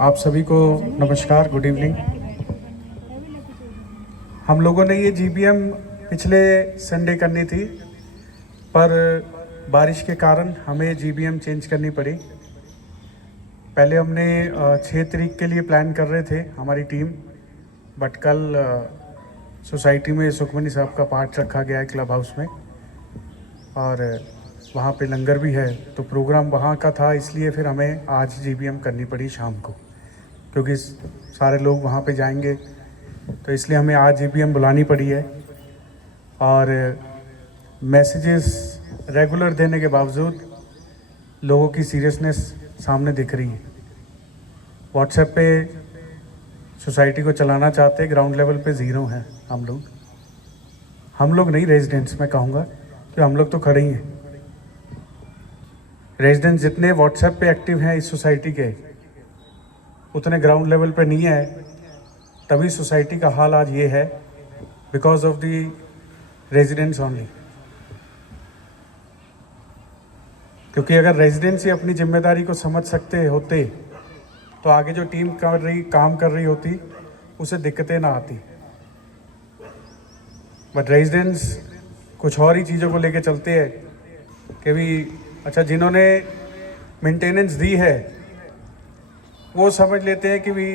आप सभी को नमस्कार, गुड इवनिंग। हम लोगों ने ये जीबीएम पिछले संडे करनी थी, पर बारिश के कारण हमें जीबीएम चेंज करनी पड़ी। पहले हमने 6 तारीख के लिए प्लान कर रहे थे हमारी टीम, बट कल सोसाइटी में सुखमनी साहब का पाठ रखा गया है क्लब हाउस में, और वहाँ पे लंगर भी है, तो प्रोग्राम वहाँ का था, इसलिए फिर हमें आज जीबीएम करनी पड़ी शाम को, क्योंकि सारे लोग वहाँ पे जाएंगे, तो इसलिए हमें आज जीबीएम बुलानी पड़ी है। और मैसेजेस रेगुलर देने के बावजूद लोगों की सीरियसनेस सामने दिख रही है। व्हाट्सएप पे सोसाइटी को चलाना चाहते, ग्राउंड लेवल पे ज़ीरो हैं हम लोग नहीं, रेजिडेंट्स मैं कहूँगा कि हम लोग तो खड़े ही हैं। रेजिडेंट्स जितने व्हाट्सएप पे एक्टिव हैं इस सोसाइटी के, उतने ग्राउंड लेवल पे नहीं है, तभी सोसाइटी का हाल आज ये है, because of the residents only. क्योंकि अगर रेजिडेंट्स ही अपनी जिम्मेदारी को समझ सकते होते तो आगे जो टीम काम कर रही होती उसे दिक्कतें ना आती। बट रेजिडेंट्स कुछ और ही चीज़ों को लेके चलते हैं कि भी अच्छा, जिन्होंने मेंटेनेंस दी है वो समझ लेते हैं कि भी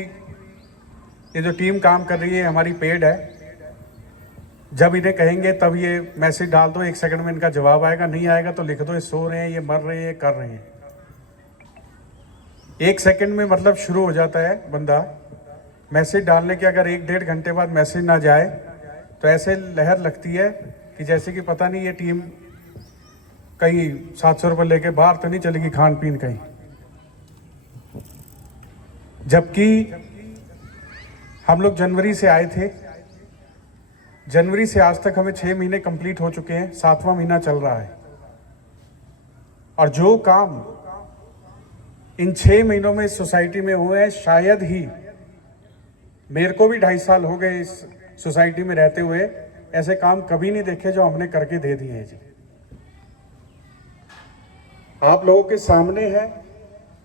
ये जो टीम काम कर रही है हमारी पेड है, जब इन्हें कहेंगे तब ये मैसेज डाल दो, 1 सेकंड में इनका जवाब आएगा, नहीं आएगा तो लिख दो ये सो रहे हैं, ये मर रहे हैं, ये कर रहे हैं। 1 सेकंड में मतलब शुरू हो जाता है बंदा। मैसेज डालने के अगर 1-1.5 घंटे बाद मैसेज ना जाए तो ऐसे लहर लगती है कि जैसे कि पता नहीं ये टीम कहीं 700 रुपये लेके बाहर तो नहीं चलेगी खान पीन कहीं। जबकि हम लोग जनवरी से आए थे, जनवरी से आज तक हमें 6 महीने कंप्लीट हो चुके हैं, 7वां महीना चल रहा है, और जो काम इन 6 महीनों में इस सोसाइटी में हुए हैं, शायद ही, मेरे को भी 2.5 साल हो गए इस सोसाइटी में रहते हुए, ऐसे काम कभी नहीं देखे जो हमने करके दे दिए हैं जी। आप लोगों के सामने है,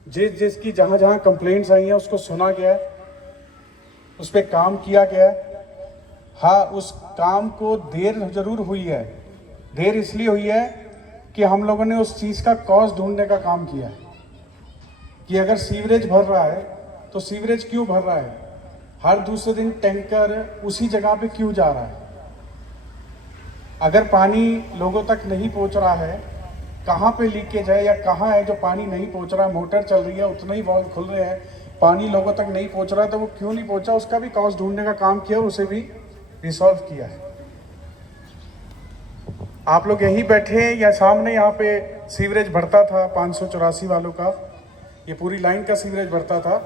जिसकी जहां जहां कंप्लेंट्स आई हैं उसको सुना गया है, उस पर काम किया गया है। हाँ, उस काम को देर जरूर हुई है, देर इसलिए हुई है कि हम लोगों ने उस चीज़ का कॉज ढूंढने का काम किया है कि अगर सीवरेज भर रहा है तो सीवरेज क्यों भर रहा है, हर दूसरे दिन टैंकर उसी जगह पे क्यों जा रहा है, अगर पानी लोगों तक नहीं पहुंच रहा है, कहाँ पे लीकेज है या कहाँ है जो पानी नहीं पहुंच रहा, मोटर चल रही है, उतना ही वाल्व खुल रहे हैं, पानी लोगों तक नहीं पहुंच रहा, तो वो क्यों नहीं पहुंचा, उसका भी कॉज ढूंढने का काम किया, उसे भी रिसॉल्व किया है। आप लोग यहीं बैठे हैं या सामने यहाँ पे सीवरेज भरता था 584 वालों का, ये पूरी लाइन का सीवरेज भरता था,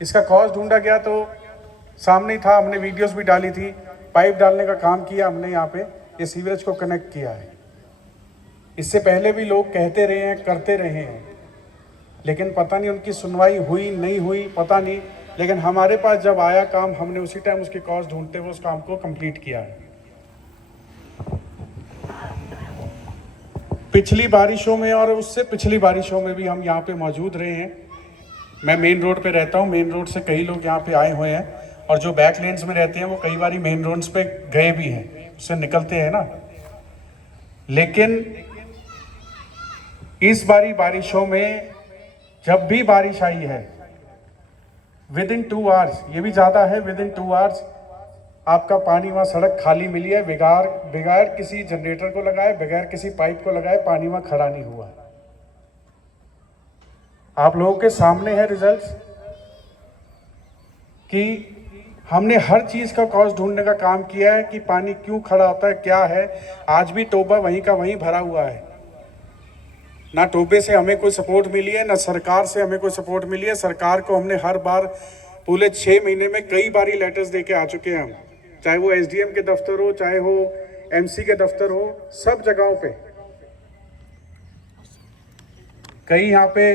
इसका कॉज ढूंढा गया तो सामने ही था, हमने वीडियोस भी डाली थी, पाइप डालने का काम किया हमने, यहाँ पे ये सीवरेज को कनेक्ट किया है। इससे पहले भी लोग कहते रहे हैं, करते रहे हैं, लेकिन पता नहीं उनकी सुनवाई हुई नहीं हुई, पता नहीं, लेकिन हमारे पास जब आया काम, हमने उसी टाइम उसके कॉज ढूंढते हुए उस काम को कंप्लीट किया है। पिछली बारिशों में और उससे पिछली बारिशों में भी हम यहाँ पे मौजूद रहे हैं। मैं मेन रोड पे रहता हूँ, मेन रोड से कई लोग यहाँ पे आए हुए हैं, और जो बैक लेन्स में रहते हैं वो कई बार मेन रोड्स पे गए भी हैं, उससे निकलते हैं ना। लेकिन इस बारी बारिशों में जब भी बारिश आई है, विद इन 2 आवर्स, ये भी ज़्यादा है, विद इन 2 आवर्स आपका पानी वहाँ सड़क खाली मिली है, बगैर किसी जनरेटर को लगाए, बगैर किसी पाइप को लगाए, पानी वहाँ खड़ा नहीं हुआ है। आप लोगों के सामने है रिजल्ट्स कि हमने हर चीज़ का कॉज ढूंढने का काम किया है कि पानी क्यों खड़ा होता है, क्या है। आज भी टोबा वहीं का वहीं भरा हुआ है, ना टोबे से हमें कोई सपोर्ट मिली है, ना सरकार से हमें कोई सपोर्ट मिली है। सरकार को हमने हर बार पूरे 6 महीने में कई बारी लेटर्स दे के आ चुके हैं हम, चाहे वो एसडीएम के दफ्तर हो, चाहे वो एमसी के दफ्तर हो, सब जगहों पे। कई यहाँ पे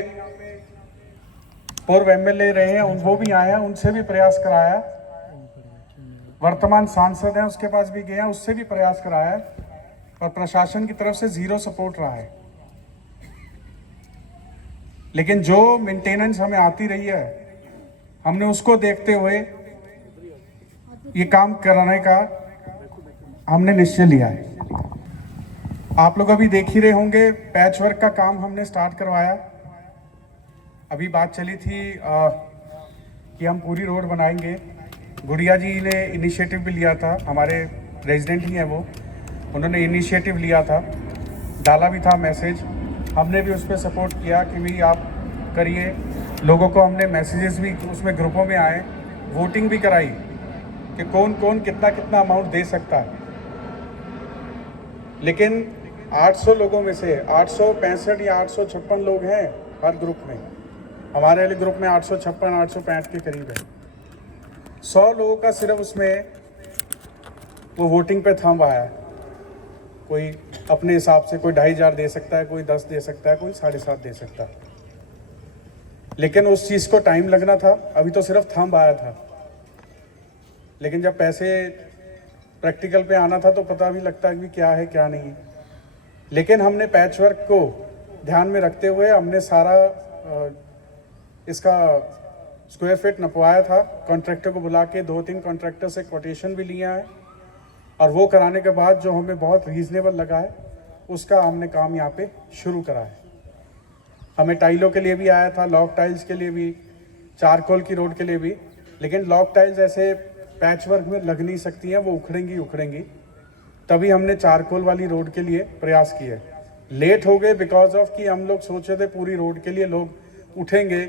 पूर्व एमएलए रहे हैं, वो भी आए हैं, उनसे भी प्रयास कराया, वर्तमान सांसद हैं उसके पास भी गए हैं, उससे भी प्रयास कराया, और प्रशासन की तरफ से ज़ीरो सपोर्ट रहा है। लेकिन जो मेंटेनेंस हमें आती रही है हमने उसको देखते हुए ये काम कराने का हमने निश्चय लिया है। आप लोग अभी देख ही रहे होंगे, पैच वर्क का काम हमने स्टार्ट करवाया। अभी बात चली थी कि हम पूरी रोड बनाएंगे। गुड़िया जी ने इनिशिएटिव भी लिया था, हमारे रेजिडेंट ही हैं वो, उन्होंने इनिशिएटिव लिया था, डाला भी था मैसेज, हमने भी उस पर सपोर्ट किया कि भाई आप करिए। लोगों को हमने मैसेजेस भी उसमें ग्रुपों में आए, वोटिंग भी कराई कि कौन कौन कितना कितना अमाउंट दे सकता है। लेकिन 800 लोगों में से 865 या 856 लोग हैं हर ग्रुप में। हमारे वाले ग्रुप में 856 865 के करीब है। 100 लोगों का सिर्फ उसमें वो वोटिंग पे थंब आया है। कोई अपने हिसाब से कोई 2500 दे सकता है, कोई 10 दे सकता है, कोई 7.5 दे सकता है। लेकिन उस चीज़ को टाइम लगना था। अभी तो सिर्फ थंब आया था, लेकिन जब पैसे प्रैक्टिकल पे आना था तो पता भी लगता है कि क्या है क्या नहीं। लेकिन हमने पैच वर्क को ध्यान में रखते हुए हमने सारा इसका स्क्वायर फीट नपवाया था। कॉन्ट्रैक्टर को बुला के 2-3 कॉन्ट्रैक्टर से कोटेशन भी लिया है, और वो कराने के बाद जो हमें बहुत रीजनेबल लगा है उसका हमने काम यहाँ पे शुरू करा है। हमें टाइलों के लिए भी आया था, लॉक टाइल्स के लिए भी, चारकोल की रोड के लिए भी। लेकिन लॉक टाइल्स ऐसे पैच वर्क में लग नहीं सकती हैं, वो उखड़ेंगी। तभी हमने चारकोल वाली रोड के लिए प्रयास किए। लेट हो गए बिकॉज ऑफ कि हम लोग सोचे थे पूरी रोड के लिए लोग उठेंगे,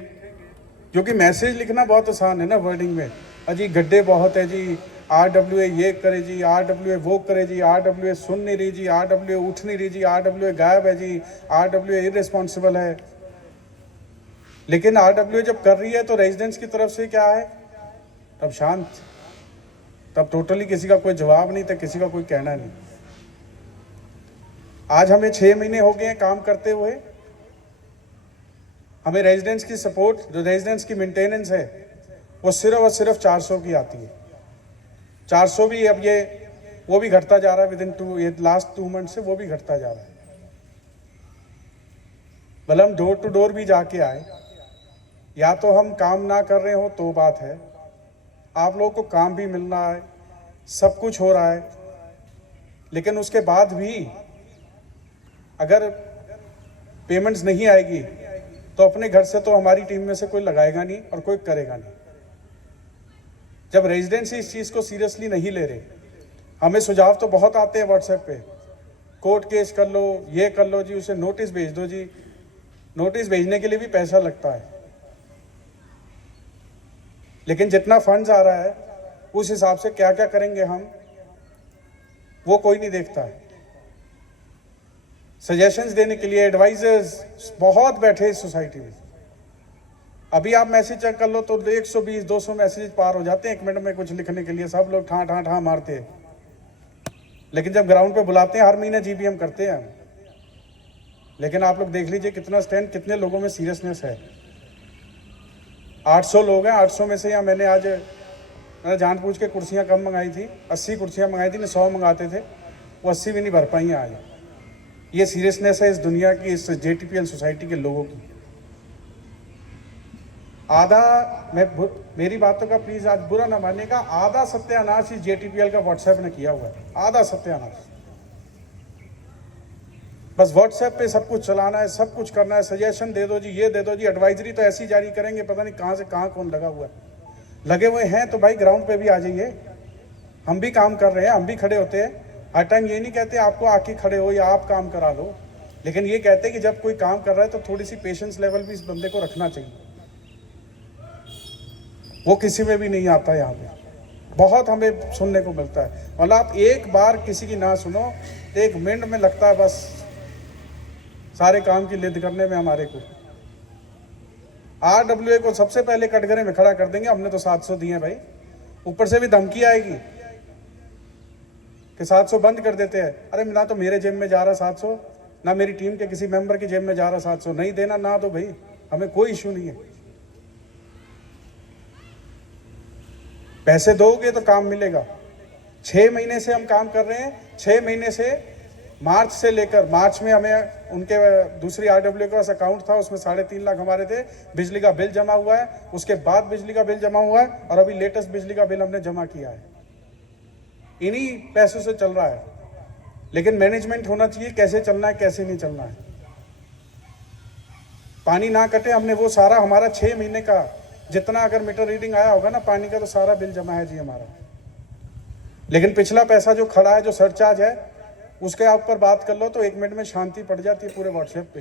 क्योंकि मैसेज लिखना बहुत आसान है ना वर्डिंग में। अजी गड्ढे बहुत है जी, RWA ये करे जी, RWA वो करे जी, RWA सुन नहीं रही जी, RWA उठ नहीं रही जी, RWA गायब है जी, RWA इररिस्पॉन्सिबल है। लेकिन RWA जब कर रही है तो रेजिडेंट्स की तरफ से क्या है, तब शांत, तब टोटली किसी का कोई जवाब नहीं था, किसी का कोई कहना नहीं। आज हमें 6 महीने हो गए हैं काम करते हुए। हमें रेजिडेंट्स की सपोर्ट, जो रेजिडेंट्स की मेंटेनेंस है, वो सिर्फ और सिर्फ 400 की आती है। 400 भी अब वो भी घटता जा रहा है ये लास्ट 2 मंथ से वो भी घटता जा रहा है। भले हम डोर टू डोर भी जाके आए, या तो हम काम ना कर रहे हो तो बात है, आप लोगों को काम भी मिल रहा है, सब कुछ हो रहा है, लेकिन उसके बाद भी अगर पेमेंट्स नहीं आएगी तो अपने घर से तो हमारी टीम में से कोई लगाएगा नहीं और कोई करेगा नहीं। जब रेजिडेंट्स इस चीज़ को सीरियसली नहीं ले रहे, हमें सुझाव तो बहुत आते हैं व्हाट्सएप पे, कोर्ट केस कर लो, ये कर लो जी, उसे नोटिस भेज दो जी। नोटिस भेजने के लिए भी पैसा लगता है, लेकिन जितना फंड्स आ रहा है उस हिसाब से क्या क्या करेंगे हम, वो कोई नहीं देखता है। सजेशंस देने के लिए एडवाइजर्स बहुत बैठे इस सोसाइटी में। अभी आप मैसेज चेक कर लो तो 120-200 मैसेज पार हो जाते हैं 1 मिनट में कुछ लिखने के लिए। सब लोग ठा ठा ठा मारते हैं, लेकिन जब ग्राउंड पे बुलाते हैं, हर महीने GPM करते हैं हम। लेकिन आप लोग देख लीजिए कितना स्टैंड, कितने लोगों में सीरियसनेस है। 800 लोग हैं, 800 में से, या मैंने जानबूझ के कुर्सियाँ कम मंगाई थी, 80 कुर्सियाँ मंगाई थी, 100 मंगाते थे, वो 80 भी नहीं भर पाई हैं आज। ये सीरियसनेस है इस दुनिया की, इस JTPL सोसाइटी के लोगों की। मेरी बातों का प्लीज आज बुरा ना मानिएगा, आधा सत्यानाश इस JTPL का व्हाट्सएप ने किया हुआ है, आधा सत्यानाश। बस व्हाट्सएप पे सब कुछ चलाना है, सब कुछ करना है, सजेशन दे दो जी, ये दे दो जी, एडवाइजरी तो ऐसी जारी करेंगे, पता नहीं कहाँ से कहाँ कौन लगा हुआ है। लगे हुए हैं तो भाई ग्राउंड पे भी आ जाइए, हम भी काम कर रहे हैं, हम भी खड़े होते हैं। हर टाइम ये नहीं कहते आपको आके खड़े हो या आप काम करा लो, लेकिन ये कहते हैं कि जब कोई काम कर रहा है तो थोड़ी सी पेशेंस लेवल भी इस बंदे को रखना चाहिए। वो किसी में भी नहीं आता। यहाँ पे बहुत हमें सुनने को मिलता है, मतलब आप एक बार किसी की ना सुनो, 1 मिनट में लगता है बस सारे काम की लिद करने में हमारे को। RWA को सबसे पहले कटघरे में खड़ा कर देंगे, हमने तो 700 दिए भाई, ऊपर से भी धमकी आएगी कि 700 बंद कर देते हैं। अरे ना तो मेरे जेब में जा रहा 700, ना मेरी टीम के किसी मेंबर की जेब में जा रहा 700। नहीं देना ना दो भाई, हमें कोई इशू नहीं है। पैसे दोगे तो काम मिलेगा। 6 महीने से हम काम कर रहे हैं, 6 महीने से मार्च से लेकर मार्च में हमें उनके दूसरी RWA के पास अकाउंट था, उसमें 3.5 लाख हमारे थे, बिजली का बिल जमा हुआ है, उसके बाद बिजली का बिल जमा हुआ है और अभी लेटेस्ट बिजली का बिल हमने जमा किया है। इन्हीं पैसों से चल रहा है। लेकिन मैनेजमेंट होना चाहिए, कैसे चलना है कैसे नहीं चलना है। पानी ना कटे, हमने वो सारा हमारा 6 महीने का जितना अगर मीटर रीडिंग आया होगा ना पानी का, तो सारा बिल जमा है जी हमारा। लेकिन पिछला पैसा जो खड़ा है, जो सरचार्ज है, उसके ऊपर बात कर लो तो 1 मिनट में शांति पड़ जाती है पूरे व्हाट्सएप पे।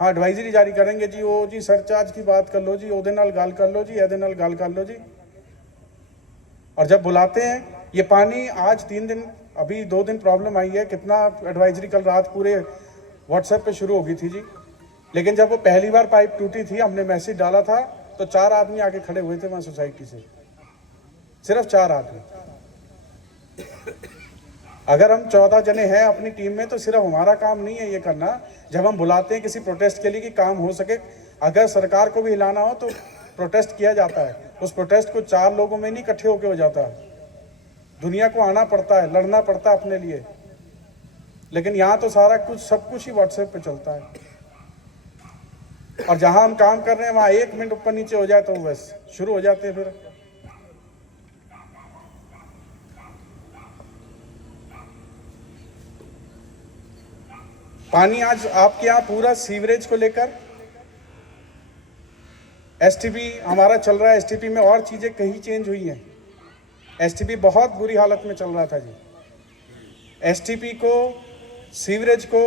हाँ, एडवाइजरी जारी करेंगे जी, वो जी सरचार्ज की बात कर लो जी, ओदे नाल गाल कर लो जी, एदे नाल गाल कर लो जी। और जब बुलाते हैं ये पानी, आज 3 दिन, अभी 2 दिन प्रॉब्लम आई है, कितना एडवाइजरी कल रात पूरे व्हाट्सएप पे शुरू हो गई थी जी। लेकिन जब वो पहली बार पाइप टूटी थी, हमने मैसेज डाला था तो 4 आदमी आके खड़े हुए थे वहाँ सोसाइटी से, सिर्फ 4 आदमी। अगर हम 14 जने हैं अपनी टीम में तो सिर्फ हमारा काम नहीं है ये करना। जब हम बुलाते हैं किसी प्रोटेस्ट के लिए कि काम हो सके, अगर सरकार को भी हिलाना हो तो प्रोटेस्ट किया जाता है। उस प्रोटेस्ट को 4 लोगों में नहीं इकट्ठे होकर हो जाता है, दुनिया को आना पड़ता है, लड़ना पड़ता है अपने लिए। लेकिन यहाँ तो सारा कुछ, सब कुछ ही व्हाट्सएप पे चलता है। और जहाँ हम काम कर रहे हैं वहाँ 1 मिनट ऊपर नीचे हो जाए तो बस शुरू हो जाते हैं फिर। पानी आज आपके यहाँ पूरा सीवरेज को लेकर STP हमारा चल रहा है। STP में और चीज़ें कहीं चेंज हुई हैं। STP बहुत बुरी हालत में चल रहा था जी। STP को, सीवरेज को,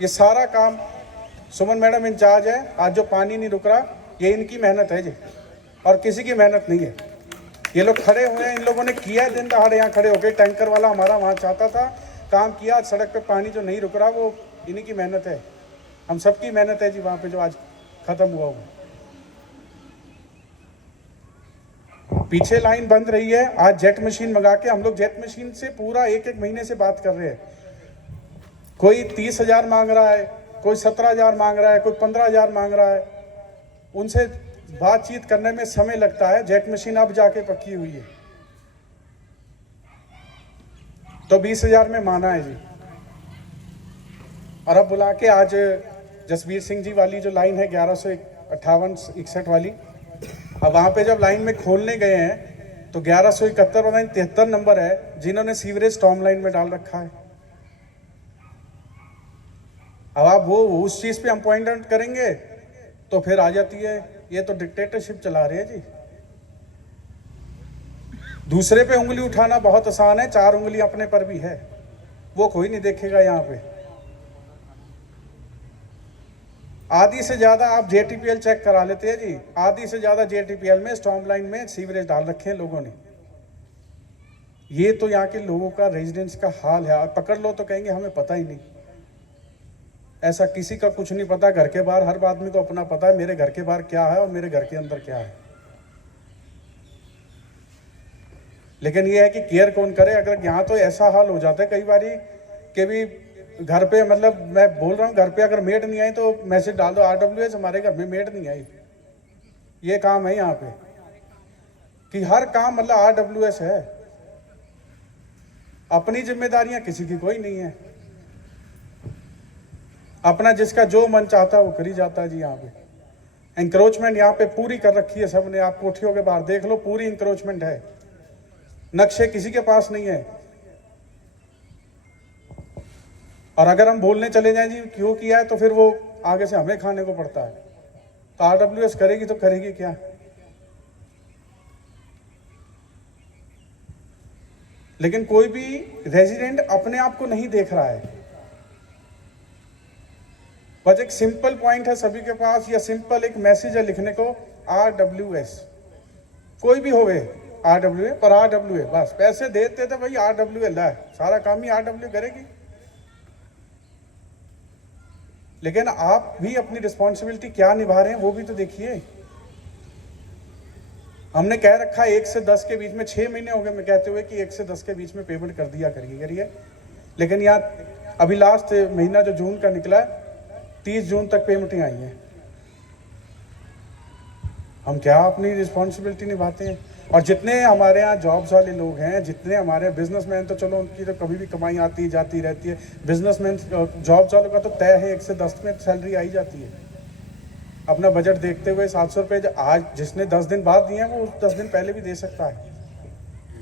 ये सारा काम सुमन मैडम इंचार्ज है। आज जो पानी नहीं रुक रहा, ये इनकी मेहनत है जी, और किसी की मेहनत नहीं है। ये लोग खड़े हुए हैं, इन लोगों ने किया है दिन दहाड़े यहाँ खड़े होकर। टैंकर वाला हमारा वहाँ चाहता था, काम किया। आज सड़क पे पानी जो नहीं रुक रहा, वो इन्हीं की मेहनत है, हम सबकी मेहनत है जी। वहाँ पे जो आज खत्म हुआ वो, पीछे लाइन बंद रही है। आज जेट मशीन मंगा के हम लोग जेट मशीन से पूरा 1-1 महीने से बात कर रहे हैं। कोई 30,000 मांग रहा है, कोई 17,000 मांग रहा है, कोई 15,000 मांग रहा है। उनसे बातचीत करने में समय लगता है। जेट मशीन अब जाके पक्की हुई है तो 20,000 में माना है जी। और अब बुला के आज जसवीर सिंह जी वाली जो लाइन है 1158-61 वाली, अब वहाँ पे जब लाइन में खोलने गए हैं तो 1171 नंबर है जिन्होंने सीवरेज स्टॉर्म लाइन में डाल रखा है। अब आप वो उस चीज़ पे हम पॉइंट आउट करेंगे तो फिर आ जाती है ये तो डिक्टेटरशिप चला रहे हैं जी। दूसरे पे उंगली उठाना बहुत आसान है, 4 उंगली अपने पर भी है, वो कोई नहीं देखेगा यहाँ पे। आधी से ज़्यादा आप JTPL चेक करा लेते हैं जी, आधी से ज़्यादा JTPL में स्टॉर्म लाइन में सीवरेज डाल रखे हैं लोगों ने। ये तो यहाँ के लोगों का, रेजिडेंट्स का हाल है। आप पकड़ लो तो कहेंगे हमें पता ही नहीं। ऐसा किसी का कुछ नहीं पता। घर के बाहर हर आदमी को अपना पता है, मेरे घर के बाहर क्या है और मेरे घर के अंदर क्या है। लेकिन ये है कि केयर कौन करे। अगर यहाँ तो ऐसा हाल हो जाता है कई बार कि भी घर पे, मतलब मैं बोल रहा हूँ, घर पे अगर मेड नहीं आई तो मैसेज डाल दो RWS हमारे घर में मेड नहीं आई। ये काम है यहाँ पे कि हर काम मतलब RWS है। अपनी जिम्मेदारियां किसी की कोई नहीं है। अपना जिसका जो मन चाहता है वो करी जाता है जी। यहाँ पे इंक्रोचमेंट यहाँ पे पूरी कर रखी है सबने। आप कोठियों के बाहर देख लो, पूरी इंक्रोचमेंट है। नक्शे किसी के पास नहीं है। और अगर हम बोलने चले जाएं जी क्यों किया है, तो फिर वो आगे से हमें खाने को पड़ता है। तो RWS करेगी तो करेगी क्या? लेकिन कोई भी रेजिडेंट अपने आप को नहीं देख रहा है। बस एक सिंपल पॉइंट है सभी के पास, या सिंपल एक मैसेज है लिखने को, RWS। कोई भी होवे RWA पर RWA, बस पैसे देते थे भाई, RWA ला, सारा काम ही RWA करेगी। लेकिन आप भी अपनी रिस्पॉन्सिबिलिटी क्या निभा रहे हैं वो भी तो देखिए। हमने कह रखा है 1 से 10 के बीच में, 6 महीने हो गए मैं कहते हुए कि 1 से 10 के बीच में पेमेंट कर दिया करिए। लेकिन यहाँ अभी लास्ट महीना जो जून का निकला है, 30 जून तक पेमेंटें आई हैं। हम क्या अपनी रिस्पॉन्सिबिलिटी निभाते हैं? और जितने हमारे यहाँ जॉब्स वाले लोग हैं, जितने हमारे बिजनेसमैन, तो चलो उनकी तो कभी भी कमाई आती जाती रहती है। बिजनेसमैन जॉब्स वालों का तो तय है 1 से 10 में सैलरी आई जाती है। अपना बजट देखते हुए 700 रुपये आज जिसने 10 दिन बाद दिए हैं वो 10 दिन पहले भी दे सकता है।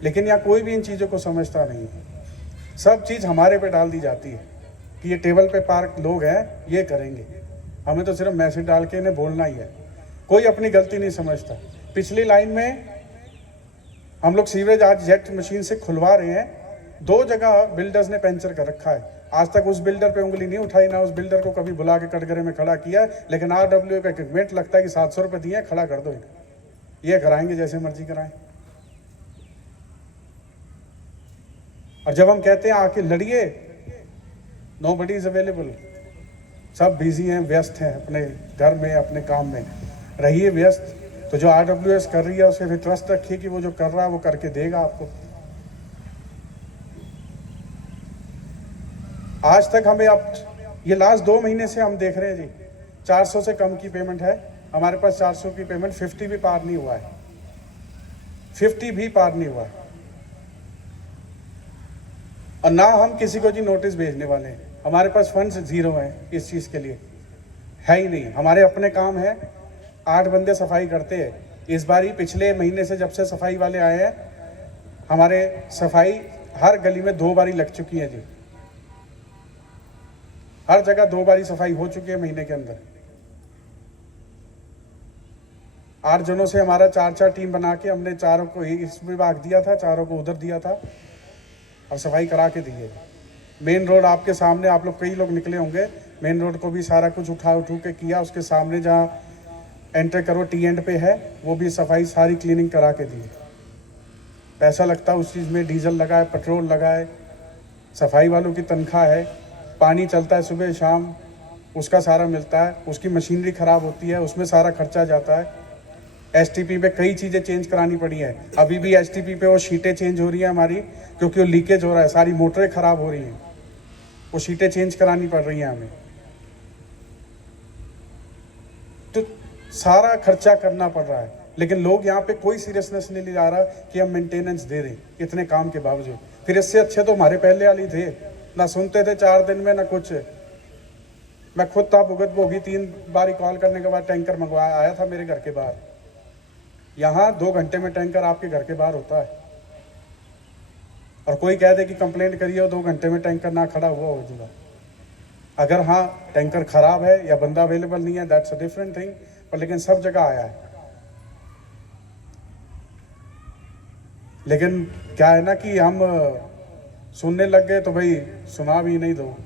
लेकिन यहाँ कोई भी इन चीज़ों को समझता नहीं है। सब चीज़ हमारे पे डाल दी जाती है कि ये टेबल पे पार्क लोग हैं, ये करेंगे। हमें तो सिर्फ मैसेज डाल के इन्हें बोलना ही है। कोई अपनी गलती नहीं समझता। पिछली लाइन में हम लोग सीवरेज आज जेट मशीन से खुलवा रहे हैं, 2 जगह बिल्डर्स ने पंचर कर रखा है। आज तक उस बिल्डर पे उंगली नहीं उठाई, ना उस बिल्डर को कभी बुला के कटघरे में खड़ा किया। लेकिन RWA का इक्विपमेंट लगता है कि 700 रुपये दिए, खड़ा कर दो, ये कराएंगे जैसे मर्जी कराएं। और जब हम कहते हैं आके लड़िए, नोबडी इज अवेलेबल। सब बिजी हैं, व्यस्त हैं अपने घर में, अपने काम में। रहिए व्यस्त। तो जो RWS कर रही है उसे भी ट्रस्ट रखिए कि वो जो कर रहा है वो करके देगा आपको। आज तक हमें, अब ये लास्ट 2 महीने से हम देख रहे हैं जी, 400 से कम की पेमेंट है हमारे पास। 400 की पेमेंट 50 भी पार नहीं हुआ है, 50 भी पार नहीं हुआ है। और ना हम किसी को जी नोटिस भेजने वाले हैं। हमारे पास फंड्स जीरो हैं इस चीज़ के लिए, है ही नहीं। हमारे अपने काम है, 8 बंदे सफाई करते हैं। इस बार ही पिछले महीने से जब से सफाई वाले आए हैं, हमारे सफाई हर गली में 2 बारी लग चुकी है जी। हर जगह 2 बारी सफाई हो चुकी है महीने के अंदर। 8 जनों से हमारा 4-4 टीम बना के हमने 4 को इस विभाग दिया था, 4 को उधर दिया था और सफाई करा के दी है। मेन रोड आपके सामने, आप लोग कई लोग निकले होंगे, मेन रोड को भी सारा कुछ उठा के किया। उसके सामने जहाँ एंटर करो टी एंड पे है, वो भी सफाई सारी क्लीनिंग करा के दी। पैसा लगता है उस चीज़ में, डीजल लगा है, पेट्रोल लगा है, सफाई वालों की तनख्वाह है, पानी चलता है सुबह शाम, उसका सारा मिलता है। उसकी मशीनरी ख़राब होती है, उसमें सारा खर्चा जाता है। STP पे कई चीज़ें चेंज करानी पड़ी है। अभी भी STP पे वो शीटें चेंज हो रही है हमारी, क्योंकि वो लीकेज हो रहा है, सारी मोटरें ख़राब हो रही हैं, वो शीटें चेंज करानी पड़ रही हैं हमें। तो सारा खर्चा करना पड़ रहा है। लेकिन लोग यहाँ पे कोई सीरियसनेस नहीं ले जा रहा कि हम मेंटेनेंस दे रहे इतने काम के बावजूद। फिर इससे अच्छे तो हमारे पहले वाली थे, ना सुनते थे 4 दिन में ना कुछ। मैं खुद था भुगत भोगी, 3 बारी कॉल करने के बाद टैंकर मंगवाया, आया था मेरे घर के बाहर। यहाँ 2 घंटे में टैंकर आपके घर के बाहर होता है। और कोई कह दे कि कंप्लेंट करिए और 2 घंटे में टैंकर ना खड़ा हुआ हो जाएगा। अगर हाँ टैंकर खराब है या बंदा अवेलेबल नहीं है, दैट्स अ डिफरेंट थिंग। पर लेकिन सब जगह आया है। लेकिन क्या है ना कि हम सुनने लग गए तो भाई सुना भी नहीं दो।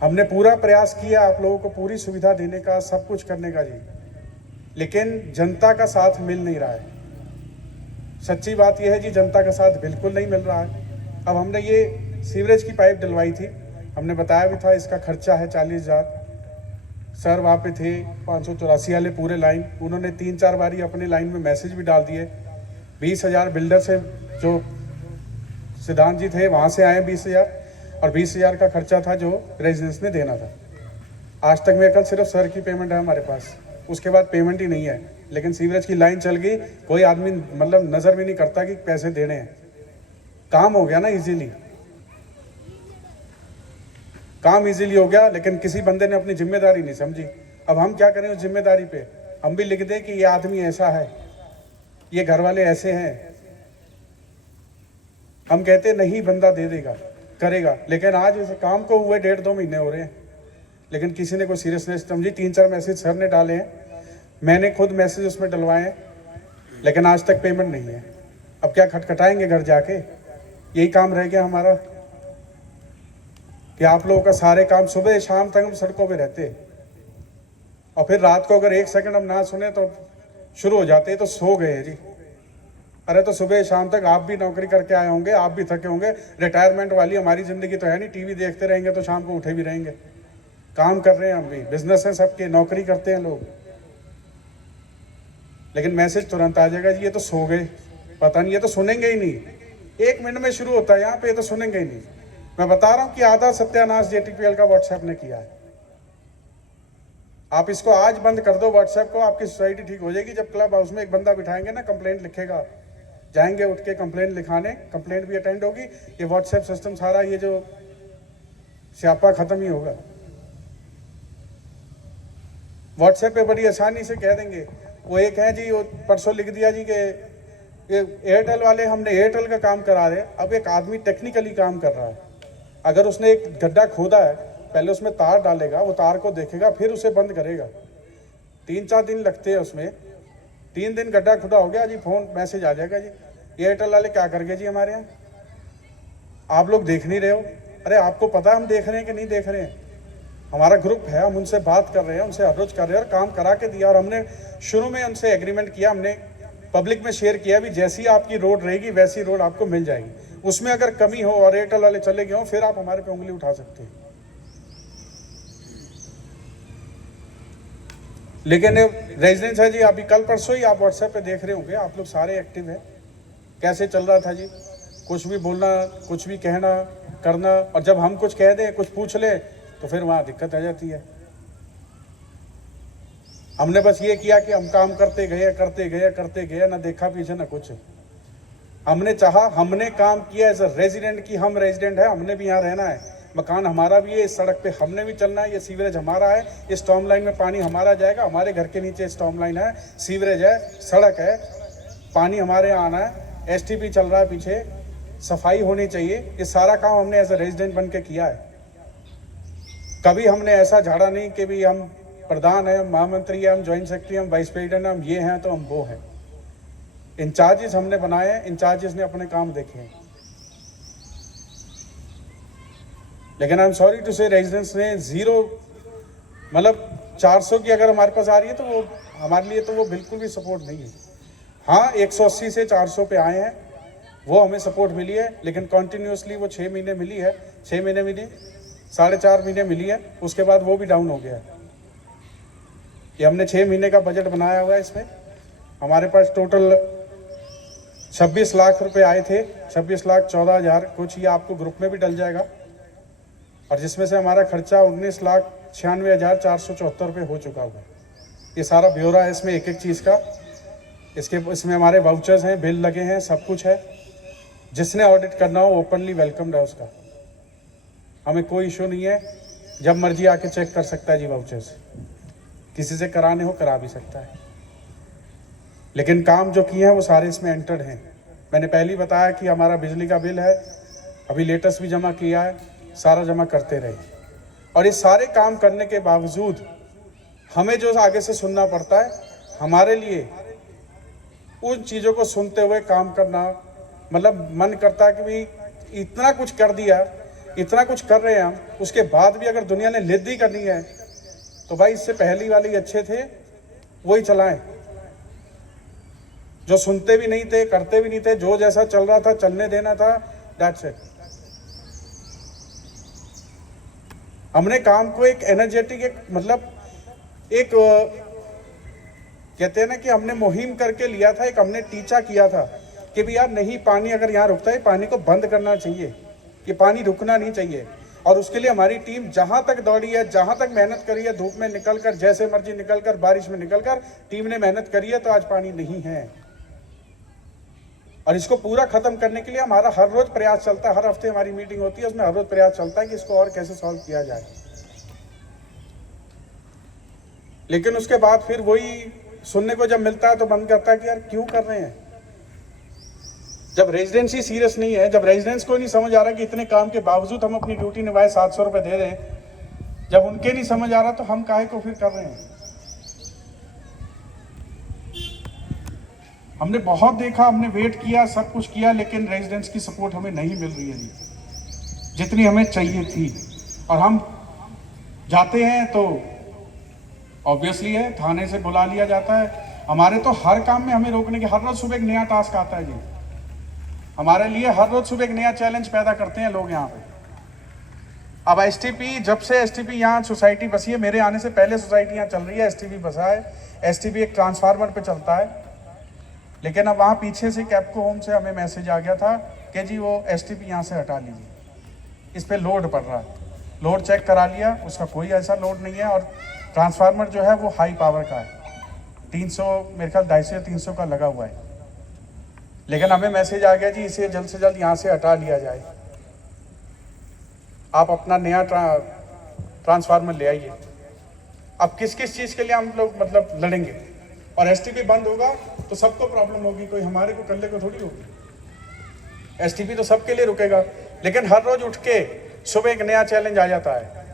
हमने पूरा प्रयास किया आप लोगों को पूरी सुविधा देने का, सब कुछ करने का जी, लेकिन जनता का साथ मिल नहीं रहा है। सच्ची बात यह है जी, जनता का साथ बिल्कुल नहीं मिल रहा है। अब हमने ये सीवरेज की पाइप डलवाई थी, हमने बताया भी था इसका खर्चा है 40,000। सर वहाँ पे थे 584 वाले पूरे लाइन, उन्होंने 3-4 बारी अपने लाइन में मैसेज भी डाल दिए। 20,000 बिल्डर से, जो सिद्धांत जी थे वहाँ से आए 20,000, और 20,000 का खर्चा था जो रेजिडेंस ने देना था। आज तक मेरे कल सिर्फ सर की पेमेंट है हमारे पास, उसके बाद पेमेंट ही नहीं है। लेकिन सीवरेज की लाइन चल गई, कोई आदमी मतलब नज़र भी नहीं करता कि पैसे देने हैं। काम हो गया ना इजीली, काम इजीली हो गया, लेकिन किसी बंदे ने अपनी जिम्मेदारी नहीं समझी। अब हम क्या करें उस जिम्मेदारी पे? हम भी लिख दें कि ये आदमी ऐसा है, ये घर वाले ऐसे हैं। हम कहते नहीं बंदा दे देगा, करेगा। लेकिन आज इस काम को हुए 1.5-2 महीने हो रहे हैं, लेकिन किसी ने कोई सीरियसनेस समझी। 3-4 मैसेज सर ने डाले हैं, मैंने खुद मैसेज उसमें डलवाए हैं, लेकिन आज तक पेमेंट नहीं है। अब क्या खटखटाएंगे घर जाके? यही काम रह गया हमारा कि आप लोगों का सारे काम सुबह शाम तक हम सड़कों पे रहते, और फिर रात को अगर 1 सेकंड हम ना सुने तो शुरू हो जाते तो सो गए जी। अरे तो सुबह शाम तक आप भी नौकरी करके आए होंगे, आप भी थके होंगे। रिटायरमेंट वाली हमारी ज़िंदगी तो है नहीं, टीवी देखते रहेंगे तो शाम को उठे भी रहेंगे। काम कर रहे हैं हम भी, बिजनेस है सबके, नौकरी करते हैं लोग। लेकिन मैसेज तुरंत आ जाएगा जी ये तो सो गए, पता नहीं, ये तो सुनेंगे ही नहीं। 1 मिनट में शुरू होता है यहाँ पे, ये तो सुनेंगे ही नहीं। मैं बता रहा हूँ कि आधा सत्यानाश JTPL का व्हाट्सएप ने किया है। आप इसको आज बंद कर दो व्हाट्सएप को, आपकी सोसाइटी ठीक हो जाएगी। जब क्लब हाउस में एक बंदा बिठाएंगे ना, कंप्लेंट लिखेगा, जाएंगे उठ के कंप्लेंट लिखाने, कंप्लेंट भी अटेंड होगी, ये व्हाट्सएप सिस्टम सारा ये जो स्यापा खत्म ही होगा। व्हाट्सएप पे बड़ी आसानी से कह देंगे। वो एक है जी, वो परसों लिख दिया जी कि एयरटेल वाले, हमने एयरटेल का काम करा रहे। अब एक आदमी टेक्निकली काम कर रहा है, अगर उसने एक गड्ढा खोदा है, पहले उसमें तार डालेगा, वो तार को देखेगा, फिर उसे बंद करेगा। 3-4 दिन लगते हैं उसमें। 3 दिन गड्ढा खुदा हो गया जी, फोन मैसेज आ जाएगा जी एयरटेल वाले क्या कर गए जी हमारे यहाँ, आप लोग देख नहीं रहे हो। अरे आपको पता है हम देख रहे हैं कि नहीं देख रहे हैं? हमारा ग्रुप है, हम उनसे बात कर रहे हैं, उनसे अप्रोच कर रहे हैं और काम करा के दिया। और हमने शुरू में उनसे एग्रीमेंट किया, हमने पब्लिक में शेयर किया भी जैसी आपकी रोड रहेगी वैसी रोड आपको मिल जाएगी। उसमें अगर कमी हो और एयरटेल वाले चले गए हो, फिर आप हमारे पे उंगली उठा सकते हैं। लेकिन रेजिडेंस है जी, अभी कल परसों ही आप व्हाट्सएप पे देख रहे होंगे, आप लोग सारे एक्टिव हैं। कैसे चल रहा था जी, कुछ भी बोलना, कुछ भी कहना करना, और जब हम कुछ कह दें, कुछ पूछ ले, तो फिर वहाँ दिक्कत आ जाती है। हमने बस ये किया कि हम काम करते गए, ना देखा पीछे ना कुछ। हमने चाहा, हमने काम किया एज अ रेजिडेंट की, हम रेजिडेंट है, हमने भी यहाँ रहना है, मकान हमारा भी है, इस सड़क पे हमने भी चलना है, ये सीवरेज हमारा है, इस स्टॉर्म लाइन में पानी हमारा जाएगा, हमारे घर के नीचे स्टॉर्म लाइन है, सीवरेज है, सड़क है, पानी हमारे यहाँ आना है, एसटीपी चल रहा है पीछे, सफाई होनी चाहिए। ये सारा काम हमने एज अ रेजिडेंट बन के किया है। कभी हमने ऐसा झाड़ा नहीं कि भी हम प्रधान है, हम महामंत्री है, हम ज्वाइंट सेक्रेटरी, हम वाइस प्रेसिडेंट, हम ये हैं तो हम वो हैं। इंचार्जेस हमने बनाए हैं, इंचार्जेस ने अपने काम देखे हैं। लेकिन आई एम सॉरी टू से, रेजिडेंट्स ने जीरो, मतलब 400 की अगर हमारे पास आ रही है तो वो हमारे लिए तो वो बिल्कुल भी सपोर्ट नहीं है। हाँ, 180 से 400 पे आए हैं, वो हमें सपोर्ट मिली है, लेकिन कॉन्टिन्यूसली वो 6 महीने मिली है, 6 महीने मिली, 4.5 महीने मिली है, उसके बाद वो भी डाउन हो गया है। ये हमने 6 महीने का बजट बनाया हुआ है। इसमें हमारे पास टोटल 26 लाख रुपए आए थे, 26,14,000 कुछ, ये आपको ग्रुप में भी डल जाएगा, और जिसमें से हमारा खर्चा 19,96,474 रुपये हो चुका हुआ है। ये सारा ब्यौरा है इसमें, एक एक चीज़ का। इसमें हमारे वाउचर्स हैं, बिल लगे हैं, सब कुछ है। जिसने ऑडिट करना हो ओपनली वेलकम्ड है उसका, हमें कोई इशू नहीं है, जब मर्जी आके चेक कर सकता है जी वाउचर्स, किसी से कराने हो करा भी सकता है। लेकिन काम जो किए हैं वो सारे इसमें एंटर्ड हैं। मैंने पहले ही बताया कि हमारा बिजली का बिल है, अभी लेटेस्ट भी जमा किया है, सारा जमा करते रहे। और ये सारे काम करने के बावजूद हमें जो आगे से सुनना पड़ता है, हमारे लिए उन चीज़ों को सुनते हुए काम करना, मतलब मन करता है कि भाई इतना कुछ कर दिया, इतना कुछ कर रहे हैं हम, उसके बाद भी अगर दुनिया ने लिद्दी करनी है तो भाई इससे पहली वाले ही अच्छे थे, वही चलाएं। जो सुनते भी नहीं थे, करते भी नहीं थे, जो जैसा चल रहा था चलने देना था, दैट्स इट। हमने काम को एक एनर्जेटिक, एक मतलब एक कहते हैं ना कि हमने मुहिम करके लिया था, एक हमने टीचा किया था कि भी यार नहीं, पानी अगर यहाँ रुकता है, पानी को बंद करना चाहिए, ये पानी रुकना नहीं चाहिए। और उसके लिए हमारी टीम जहाँ तक दौड़ी है, जहाँ तक मेहनत करी है, धूप में निकलकर, जैसे मर्जी निकलकर, बारिश में निकलकर टीम ने मेहनत करी है, तो आज पानी नहीं है। और इसको पूरा खत्म करने के लिए हमारा हर रोज प्रयास चलता है, हर हफ्ते हमारी मीटिंग होती है, उसमें हर रोज प्रयास चलता है कि इसको और कैसे सॉल्व किया जाए। लेकिन उसके बाद फिर वही सुनने को जब मिलता है तो मन करता है कि यार क्यों कर रहे हैं। जब रेजिडेंसी सीरियस नहीं है, जब रेजिडेंट्स को नहीं समझ आ रहा कि इतने काम के बावजूद हम अपनी ड्यूटी निभाए, 700 रुपये दे दें, जब उनके नहीं समझ आ रहा तो हम काहे को फिर कर रहे हैं। हमने बहुत देखा, हमने वेट किया, सब कुछ किया, लेकिन रेजिडेंट्स की सपोर्ट हमें नहीं मिल रही है जी, जितनी हमें चाहिए थी। और हम जाते हैं तो ऑब्वियसली है, थाने से बुला लिया जाता है। हमारे तो हर काम में हमें रोकने के, हर रोज सुबह एक नया टास्क आता है जी हमारे लिए, हर रोज सुबह एक नया चैलेंज पैदा करते हैं लोग यहाँ पे। अब एसटीपी, जब से एसटीपी यहाँ सोसाइटी बसी है, मेरे आने से पहले सोसाइटी यहाँ चल रही है, एसटीपी बसा है, एसटीपी एक ट्रांसफार्मर पे चलता है। लेकिन अब वहाँ पीछे से कैप्को होम से हमें मैसेज आ गया था कि जी वो एसटीपी यहाँ से हटा लीजिए, इस पर लोड पड़ रहा है। लोड चेक करा लिया, उसका कोई ऐसा लोड नहीं है। और ट्रांसफार्मर जो है वो हाई पावर का है, 300 मेरे ख्याल 250 या 300 का लगा हुआ है, लेकिन हमें मैसेज आ गया जी इसे जल्द से जल्द यहाँ से हटा लिया जाए, आप अपना नया ट्रांसफार्मर ले आइए। अब किस किस चीज़ के लिए हम लोग मतलब लड़ेंगे, और एसटीपी बंद होगा तो सबको प्रॉब्लम होगी, कोई हमारे को कल्ले को थोड़ी होगी। एसटीपी तो सबके लिए रुकेगा, लेकिन हर रोज उठ के सुबह एक नया चैलेंज आ जाता है।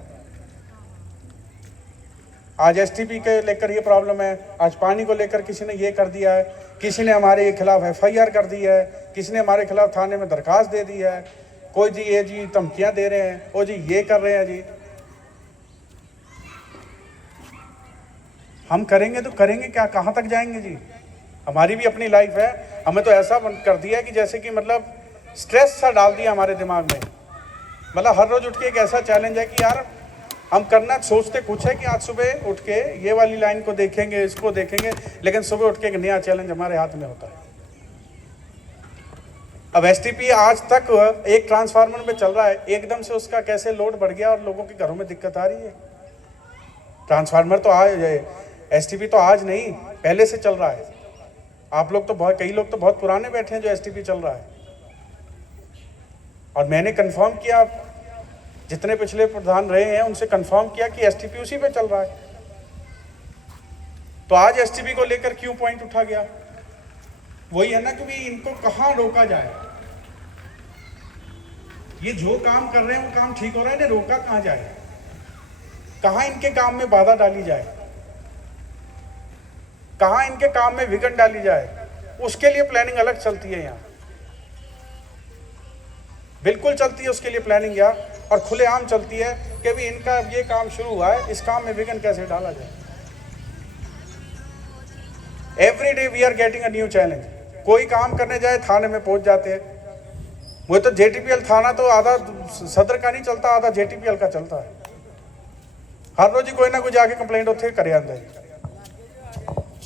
आज एसटीपी के लेकर ये प्रॉब्लम है, आज पानी को लेकर किसी ने ये कर दिया है, किसी ने हमारे खिलाफ एफआईआर कर दी है, किसी ने हमारे खिलाफ थाने में दरखास्त दे दी है, कोई जी ये जी धमकियां दे रहे हैं, वो जी ये कर रहे हैं जी। हम करेंगे तो करेंगे क्या, कहाँ तक जाएंगे जी? हमारी भी अपनी लाइफ है, हमें तो ऐसा कर दिया है कि जैसे कि मतलब स्ट्रेस सा डाल दिया हमारे दिमाग में। मतलब हर रोज उठ के एक ऐसा चैलेंज है कि यार हम करना सोचते कुछ है कि आज सुबह उठ के ये वाली लाइन को देखेंगे, इसको देखेंगे, लेकिन सुबह उठ के एक नया चैलेंज हमारे हाथ में होता है। अब एसटीपी आज तक एक ट्रांसफार्मर में चल रहा है, एकदम से उसका कैसे लोड बढ़ गया और लोगों के घरों में दिक्कत आ रही है। ट्रांसफार्मर तो आज, एसटीपी तो आज नहीं पहले से चल रहा है। आप लोग तो बहुत, कई लोग तो बहुत पुराने बैठे हैं जो एसटीपी चल रहा है, और मैंने कंफर्म किया, जितने पिछले प्रधान रहे हैं उनसे कंफर्म किया कि एसटीपी उसी पे चल रहा है। तो आज एसटीपी को लेकर क्यों पॉइंट उठा गया? वही है ना कि भाई इनको कहां रोका जाए। ये जो काम कर रहे हैं वो काम ठीक हो रहा है, इन्हें रोका कहां जाए, कहां इनके काम में बाधा डाली जाए, कहां इनके काम में विघन डाली जाए, उसके लिए प्लानिंग अलग चलती है यहाँ, बिल्कुल चलती है उसके लिए प्लानिंग यहाँ, और खुलेआम चलती है कि भी इनका ये काम शुरू हुआ है, इस काम में विघन कैसे डाला जाए। Every day we are getting a new challenge. कोई काम करने जाए थाने में पहुंच जाते हैं। वो तो जेटीपीएल थाना तो आधा सदर का नहीं चलता, आधा जेटीपीएल का चलता है। हर रोज ही कोई ना कोई जाके कंप्लेंट होते करे अंदर।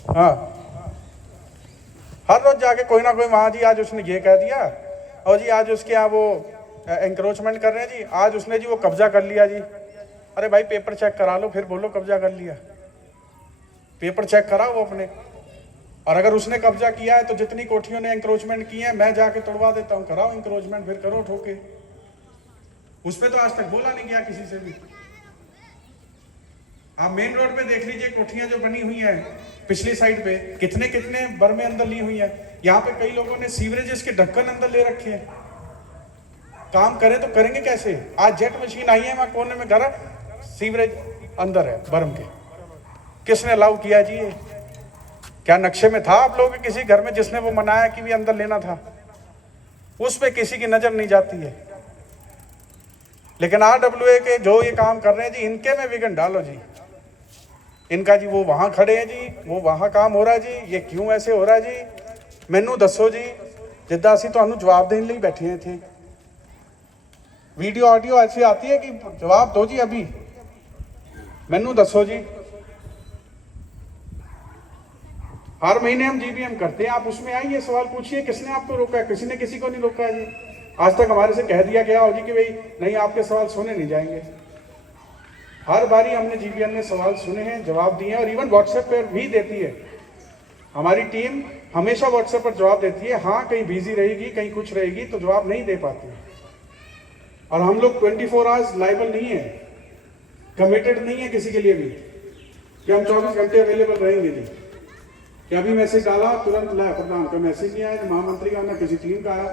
हाँ, हर रोज जाके कोई ना कोई, वहां जी आज उसने ये कह दिया, और जी आज उसके यहाँ वो एंक्रोचमेंट कर रहे हैं जी, आज उसने जी वो कब्जा कर लिया जी। अरे भाई पेपर चेक करा लो, फिर बोलो कब्जा कर लिया। पेपर चेक कराओ अपने, और अगर उसने कब्जा किया है तो जितनी कोठियों ने एंक्रोचमेंट की है मैं जाके तोड़वा देता हूँ, कराओ एंक्रोचमेंट, फिर करो ठोके। उस पर तो आज तक बोला नहीं गया किसी से भी। आप मेन रोड पे देख लीजिए कोठियां जो बनी हुई है पिछली साइड पे, कितने कितने बर्मे अंदर ली हुई है। यहाँ पे कई लोगों ने सीवरेजेस के ढक्कन अंदर ले रखे हैं। काम करें तो करेंगे कैसे? आज जेट मशीन आई है, वहां कोने में घर, सीवरेज अंदर है बर्म के। किसने अलाउ किया जी? ये क्या नक्शे में था आप लोगों के किसी घर में जिसने वो मनाया कि भी अंदर लेना था? उस पे किसी की नजर नहीं जाती है। लेकिन RWA के जो ये काम कर रहे हैं जी, इनके में विघन डालो जी। इनका जी वो वहां खड़े हैं जी, वो वहां काम हो रहा है जी, ये क्यों ऐसे हो रहा है जी? मैनू दसो जी, जिद्दां असीं तुहानूं जवाब देने लिए बैठे हैं थे। वीडियो ऑडियो ऐसी आती है कि जवाब दो जी, अभी मैनू दसो जी। हर महीने हम जीबीएम करते हैं, आप उसमें आइए, सवाल पूछिए किसने आपको रोका है? किसी ने किसी को नहीं रोका है जी। आज तक हमारे से कह दिया गया हो जी कि भाई नहीं, आपके सवाल सुने नहीं जाएंगे। हर बारी हमने जीबीएम में सवाल सुने हैं, जवाब दिए हैं, और इवन व्हाट्सएप पर भी देती है हमारी टीम, हमेशा व्हाट्सएप पर जवाब देती है। हाँ, कहीं बिजी रहेगी, कहीं कुछ रहेगी तो जवाब नहीं दे पाती। और हम लोग 24 आवर्स लाइबल नहीं है, कमिटेड नहीं है किसी के लिए भी कि हम 24 घंटे अवेलेबल रहेंगे जी। कि अभी मैसेज डाला तुरंत लाया, प्रधान का मैसेज नहीं आया, महामंत्री का, ना किसी टीम का आया।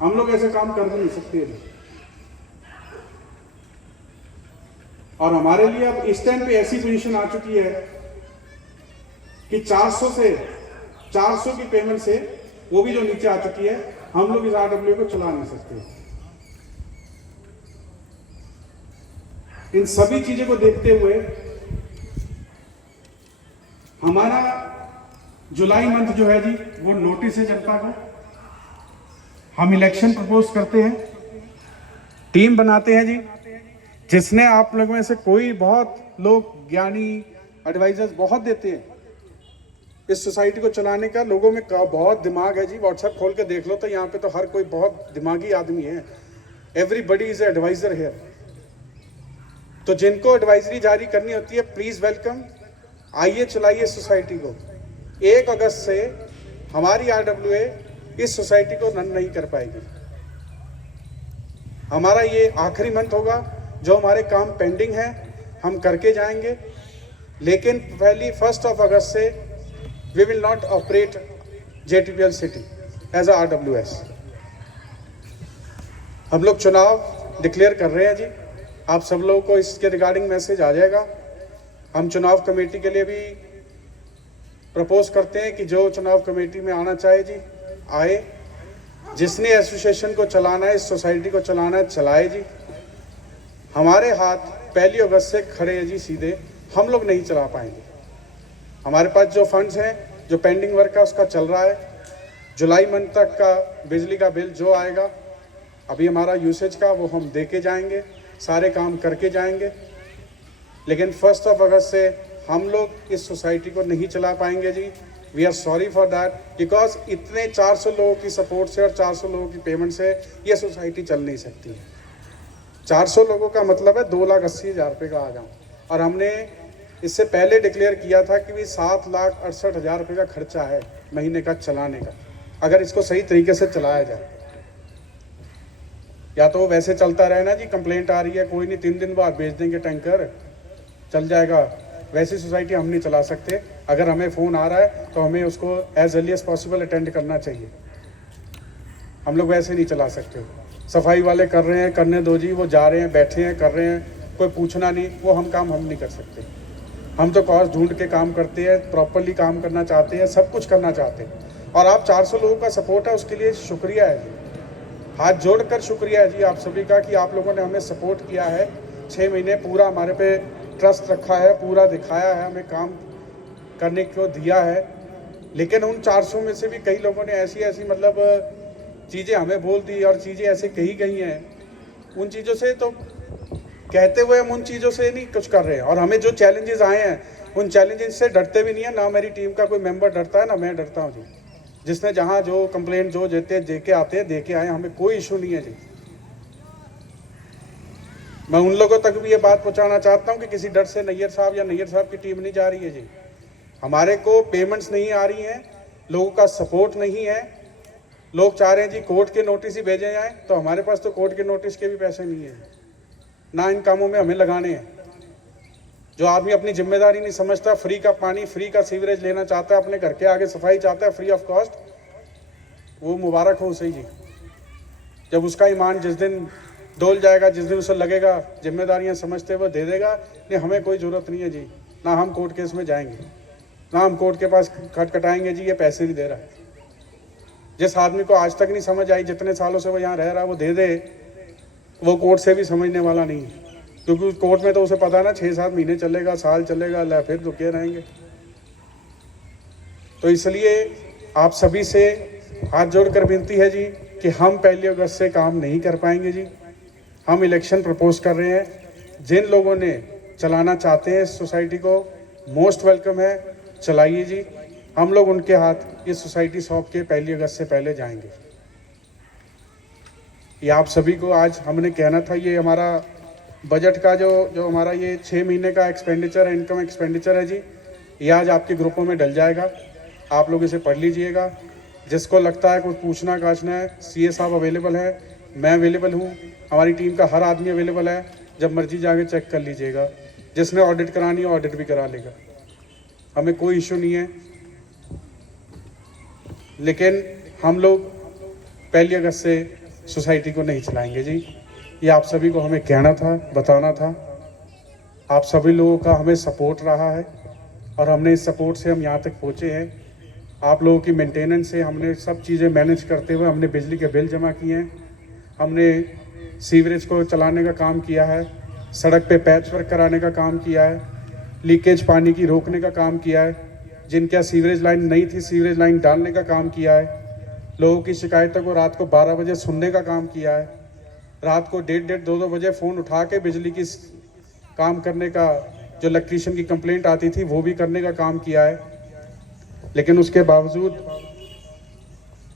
हम लोग ऐसे काम कर नहीं सकते जी। और हमारे लिए अब इस टाइम पे ऐसी पोजीशन आ चुकी है कि 400 की पेमेंट से, वो भी जो नीचे आ चुकी है, हम लोग इस RWA को चला नहीं सकते। इन सभी चीजों को देखते हुए हमारा जुलाई मंथ जो है जी, वो नोटिस है जनता को। हम इलेक्शन प्रपोज करते हैं, टीम बनाते हैं जी, जिसने आप लोगों में से कोई, बहुत लोग ज्ञानी एडवाइजर्स बहुत देते हैं इस सोसाइटी को चलाने का। लोगों में बहुत दिमाग है जी, व्हाट्सएप खोल के देख लो तो यहाँ पे तो हर कोई बहुत दिमागी आदमी है। एवरीबडी इज एडवाइजर है। तो जिनको एडवाइजरी जारी करनी होती है, प्लीज़ वेलकम, आइए चलाइए सोसाइटी को। 1 अगस्त से हमारी RWA इस सोसाइटी को रन नहीं कर पाएगी। हमारा ये आखिरी मंथ होगा, जो हमारे काम पेंडिंग है हम करके जाएंगे, लेकिन पहली 1 अगस्त से we will not operate JTPL city as a RWS। हम लोग चुनाव डिक्लेयर कर रहे हैं जी, आप सब लोगों को इसके रिगार्डिंग मैसेज आ जाएगा। हम चुनाव कमेटी के लिए भी प्रपोज करते हैं कि जो चुनाव कमेटी में आना चाहे जी आए, जिसने एसोसिएशन को चलाना है, इस सोसाइटी को चलाना है, चलाए जी। हमारे हाथ 1 अगस्त से खड़े हैं जी, सीधे हम लोग नहीं चला पाएंगे। हमारे पास जो फंड्स हैं, जो पेंडिंग वर्क है उसका चल रहा है। जुलाई मंथ तक का बिजली का बिल जो आएगा अभी हमारा यूसेज का, वो हम दे के जाएंगे, सारे काम करके जाएंगे। लेकिन 1 अगस्त से हम लोग इस सोसाइटी को नहीं चला पाएंगे जी। We are sorry for that, because इतने 400 लोगों की सपोर्ट से और 400 लोगों की पेमेंट से ये सोसाइटी चल नहीं सकती है। 400 लोगों का मतलब है 2,80,000 रुपये का आ जाऊँ, और हमने इससे पहले डिक्लेयर किया था कि भी 7,68,000 रुपये का खर्चा है महीने का चलाने का, अगर इसको सही तरीके से चलाया जाए। या तो वैसे चलता रहे ना जी, कंप्लेंट आ रही है कोई नहीं, 3 दिन बाद भेज देंगे टैंकर, चल जाएगा। वैसी सोसाइटी हम नहीं चला सकते। अगर हमें फ़ोन आ रहा है तो हमें उसको as early as possible attend करना चाहिए। हम लोग वैसे नहीं चला सकते। सफाई वाले कर रहे हैं, करने दो जी, वो जा रहे हैं, बैठे हैं, कर रहे हैं, कोई पूछना नहीं, वो हम नहीं कर सकते। हम तो कॉज ढूंढ के काम करते हैं, प्रॉपरली काम करना चाहते हैं, सब कुछ करना चाहते हैं। और आप 400 लोगों का सपोर्ट है, उसके लिए शुक्रिया है जी, हाथ जोड़कर शुक्रिया है जी आप सभी का कि आप लोगों ने हमें सपोर्ट किया है। 6 महीने पूरा हमारे पे ट्रस्ट रखा है, पूरा दिखाया है, हमें काम करने को दिया है। लेकिन उन 400 में से भी कई लोगों ने ऐसी मतलब चीज़ें हमें बोल दी और चीज़ें ऐसे कही गई हैं, उन चीज़ों से तो कहते हुए हम उन चीज़ों से नहीं कुछ कर रहे हैं। और हमें जो चैलेंजेस आए हैं, उन चैलेंजेस से डरते भी नहीं है। ना मेरी टीम का कोई मेंबर डरता है, ना मैं डरता हूँ जी। जिसने जहाँ जो कंप्लेंट जो देते दे के आते हैं, दे के आए, हमें कोई इशू नहीं है जी। मैं उन लोगों तक भी ये बात पहुंचाना चाहता हूं कि किसी डर से नैयर साहब या नैयर साहब की टीम नहीं जा रही है जी। हमारे को पेमेंट्स नहीं आ रही हैं, लोगों का सपोर्ट नहीं है। लोग चाह रहे हैं जी कोर्ट के नोटिस ही भेजे जाएं, तो हमारे पास तो कोर्ट के नोटिस के भी पैसे नहीं है, ना इन कामों में हमें लगाने हैं। जो आदमी अपनी जिम्मेदारी नहीं समझता, फ्री का पानी, फ्री का सीवरेज लेना चाहता है, अपने घर के आगे सफाई चाहता है फ्री ऑफ कॉस्ट, वो मुबारक हो उसे जी। जब उसका ईमान जिस दिन डोल जाएगा, जिस दिन उसे लगेगा जिम्मेदारियां समझते हुए दे देगा, नहीं हमें कोई ज़रूरत नहीं है जी। ना हम कोर्ट केस में जाएंगे, ना हम कोर्ट के पास खटखटाएंगे जी ये पैसे नहीं दे रहा है। जिस आदमी को आज तक नहीं समझ आई, जितने सालों से वो यहाँ रह रहा है, वो दे दे, वो कोर्ट से भी समझने वाला नहीं है। क्योंकि कोर्ट में तो उसे पता है ना 6-7 महीने चलेगा, साल चलेगा, ला फिर रुके रहेंगे। तो इसलिए आप सभी से हाथ जोड़कर विनती है जी कि हम 1 अगस्त से काम नहीं कर पाएंगे जी। हम इलेक्शन प्रपोज कर रहे हैं। जिन लोगों ने चलाना चाहते हैं इस सोसाइटी को, मोस्ट वेलकम है, चलाइए जी। हम लोग उनके हाथ इस सोसाइटी सौंप के 1 अगस्त से पहले जाएंगे। ये आप सभी को आज हमने कहना था। ये हमारा बजट का जो हमारा ये 6 महीने का एक्सपेंडिचर है, इनकम एक्सपेंडिचर है जी, ये आज आपके ग्रुपों में डल जाएगा। आप लोग इसे पढ़ लीजिएगा। जिसको लगता है कुछ पूछना काछना है, CA साहब अवेलेबल है, मैं अवेलेबल हूँ, हमारी टीम का हर आदमी अवेलेबल है। जब मर्जी जाके चेक कर लीजिएगा। जिसने ऑडिट करानी है ऑडिट भी करा लेगा, हमें कोई इशू नहीं है। लेकिन हम लोग 1 अगस्त से सोसाइटी को नहीं चलाएंगे जी। ये आप सभी को हमें कहना था, बताना था। आप सभी लोगों का हमें सपोर्ट रहा है और हमने इस सपोर्ट से हम यहाँ तक पहुँचे हैं। आप लोगों की मेंटेनेंस से हमने सब चीज़ें मैनेज करते हुए हमने बिजली के बिल जमा किए हैं, हमने सीवरेज को चलाने का काम किया है, सड़क पे पैच वर्क कराने का काम किया है, लीकेज पानी की रोकने का काम किया है, जिनका सीवरेज लाइन नहीं थी सीवरेज लाइन डालने का काम किया है, लोगों की शिकायतों को रात को 12 बजे सुनने का काम किया है, रात को 1:30, 2-2 बजे फ़ोन उठा के बिजली की काम करने का, जो इलेक्ट्रीशियन की कंप्लेंट आती थी वो भी करने का काम किया है। लेकिन उसके बावजूद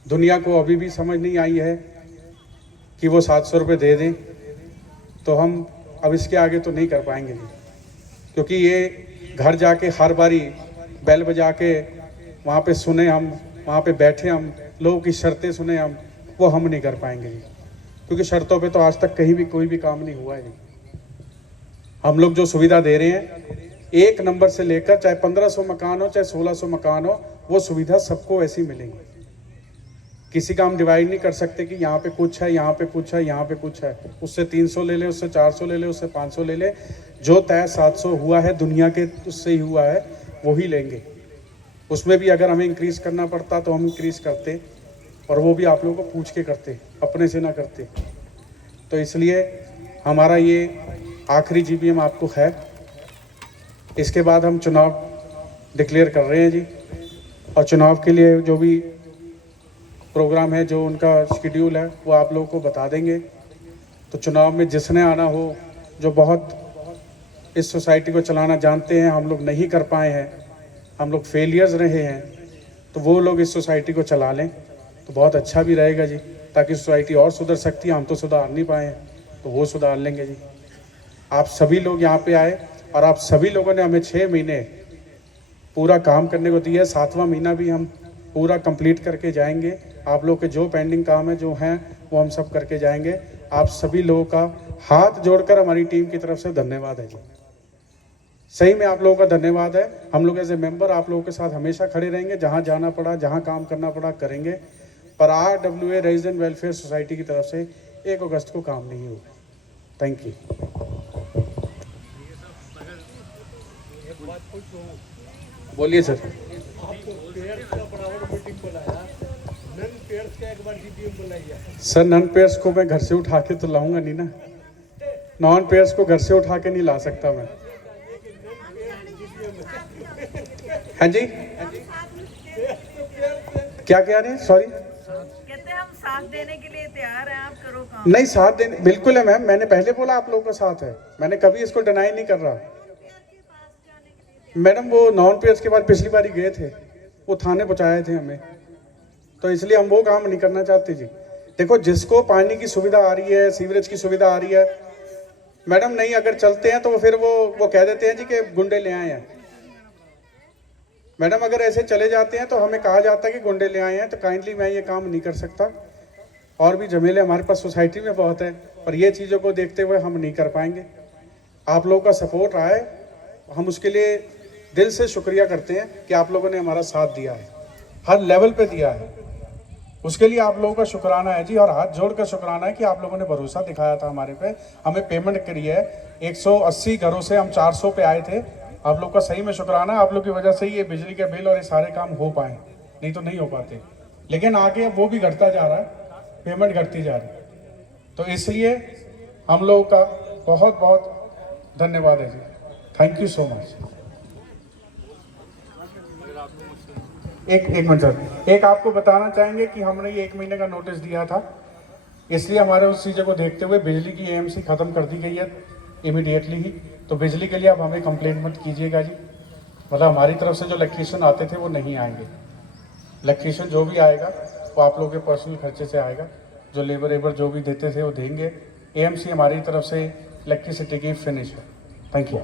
दुनिया को अभी भी समझ नहीं आई है कि वो 700 रुपये दे दें। तो हम अब इसके आगे तो नहीं कर पाएंगे जी, क्योंकि ये घर जाके हर बारी बैल बजा के वहाँ पे सुने हम, वहाँ पे बैठे हम, लोगों की शर्तें सुने वो हम नहीं कर पाएंगे जी, क्योंकि शर्तों पे तो आज तक कहीं भी कोई भी काम नहीं हुआ है जी। हम लोग जो सुविधा दे रहे हैं एक नंबर से लेकर, चाहे 1500 मकान हो चाहे 1600 मकान हो, वो सुविधा सबको ऐसी मिलेंगी। किसी का हम डिवाइड नहीं कर सकते कि यहाँ पे कुछ है, यहाँ पे कुछ है, यहाँ पे कुछ है, उससे 300 ले ले, उससे 400 ले ले, उससे 500 ले ले, जो तय 700 हुआ है दुनिया के उससे ही हुआ है वो ही लेंगे। उसमें भी अगर हमें इंक्रीज़ करना पड़ता तो हम इंक्रीज़ करते, और वो भी आप लोगों को पूछ के करते, अपने से ना करते। तो इसलिए हमारा ये आखिरी जीबीएम आपको है। इसके बाद हम चुनाव डिक्लेयर कर रहे हैं जी, और चुनाव के लिए जो भी प्रोग्राम है, जो उनका शेड्यूल है, वो आप लोगों को बता देंगे। तो चुनाव में जिसने आना हो, जो बहुत इस सोसाइटी को चलाना जानते हैं, हम लोग नहीं कर पाए हैं, हम लोग फेलियर्स रहे हैं, तो वो लोग इस सोसाइटी को चला लें तो बहुत अच्छा भी रहेगा जी, ताकि सोसाइटी और सुधर सकती है। हम तो सुधार नहीं पाए हैं, तो वो सुधार लेंगे जी। आप सभी लोग यहाँ पे आए, और आप सभी लोगों ने हमें 6 महीने पूरा काम करने को दिया है। 7वां महीना भी हम पूरा कंप्लीट करके जाएंगे। आप लोग के जो पेंडिंग काम है, जो हैं, वो हम सब करके जाएंगे। आप सभी लोगों का हाथ जोड़कर हमारी टीम की तरफ से धन्यवाद है जी। सही में आप लोगों का धन्यवाद है। हम लोग एज ए मेंबर आप लोगों के साथ हमेशा खड़े रहेंगे, जहाँ जाना पड़ा, जहाँ काम करना पड़ा करेंगे। पर RWA रेजिडेंट वेलफेयर सोसाइटी की तरफ से 1 अगस्त को काम नहीं होगा। Thank you. बोलिए सर। सर नन पेयर्स को मैं घर से उठा के तो लाऊंगा नहीं ना, नॉन पेयर्स को घर से उठा के नहीं ला सकता मैं। हाँ जी, क्या कह रहे हैं? सॉरी, कहते हैं हम साथ देने के लिए तैयार हैं, आप करो काम। नहीं, साथ देने बिल्कुल है मैम, मैंने पहले बोला आप लोगों का साथ है, मैंने कभी इसको डिनाई नहीं कर रहा। मैडम वो नॉन पेयर्स के बाद पिछली बार ही गए थे, वो थाने पहुँचाए थे हमें, तो इसलिए हम वो काम नहीं करना चाहते जी। देखो, जिसको पानी की सुविधा आ रही है, सीवरेज की सुविधा आ रही है, मैडम नहीं अगर चलते हैं तो फिर वो कह देते हैं जी कि गुंडे ले आए हैं। मैडम अगर ऐसे चले जाते हैं तो हमें कहा जाता है कि गुंडे ले आए हैं, तो काइंडली मैं ये काम नहीं कर सकता। और भी झमेले हमारे पास सोसाइटी में बहुत है, पर ये चीज़ों को देखते हुए हम नहीं कर पाएंगे। आप लोगों का सपोर्ट आए, हम उसके लिए दिल से शुक्रिया करते हैं कि आप लोगों ने हमारा साथ दिया है, हर लेवल पे दिया है, उसके लिए आप लोगों का शुक्राना है जी। और हाथ जोड़कर शुक्राना है कि आप लोगों ने भरोसा दिखाया था हमारे पे, हमें पेमेंट करी है। 180 घरों से हम 400 पे आए थे। आप लोग का सही में शुक्राना, आप लोग की वजह से ही ये बिजली के बिल और ये सारे काम हो पाए, नहीं तो नहीं हो पाते। लेकिन आगे वो भी घटता जा रहा है, पेमेंट घटती जा रही है, तो इसलिए हम लोगों का बहुत बहुत धन्यवाद है जी। Thank you so much. एक मिनट सर, एक आपको बताना चाहेंगे कि हमने ये 1 महीने का नोटिस दिया था, इसलिए हमारे उस चीज़ों को देखते हुए बिजली की AMC ख़त्म कर दी गई है इमीडिएटली ही। तो बिजली के लिए अब हमें कंप्लेंट मत कीजिएगा जी, मतलब हमारी तरफ से जो इलेक्ट्रीशियन आते थे वो नहीं आएंगे। इलेक्ट्रीशियन जो भी आएगा वो आप लोगों के पर्सनल खर्चे से आएगा, जो लेबर जो भी देते थे वो देंगे। AMC हमारी तरफ से इलेक्ट्रिसिटी की फिनिश है। Thank you.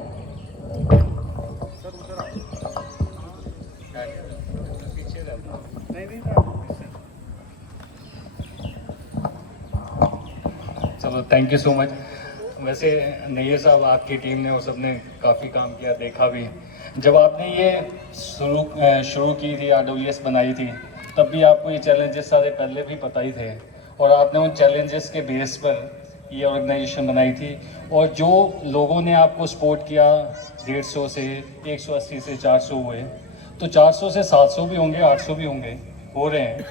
चलो, थैंक यू सो मच। वैसे नैयर साहब, आपकी टीम ने और सबने काफ़ी काम किया, देखा भी। जब आपने ये शुरू की थी, RWS बनाई थी, तब भी आपको ये चैलेंजेस सारे पहले भी पता ही थे, और आपने उन चैलेंजेस के बेस पर ये ऑर्गेनाइजेशन बनाई थी। और जो लोगों ने आपको सपोर्ट किया, 150 से 180 से 400 हुए, तो 400 से 700 भी होंगे, 800 भी होंगे, हो रहे हैं।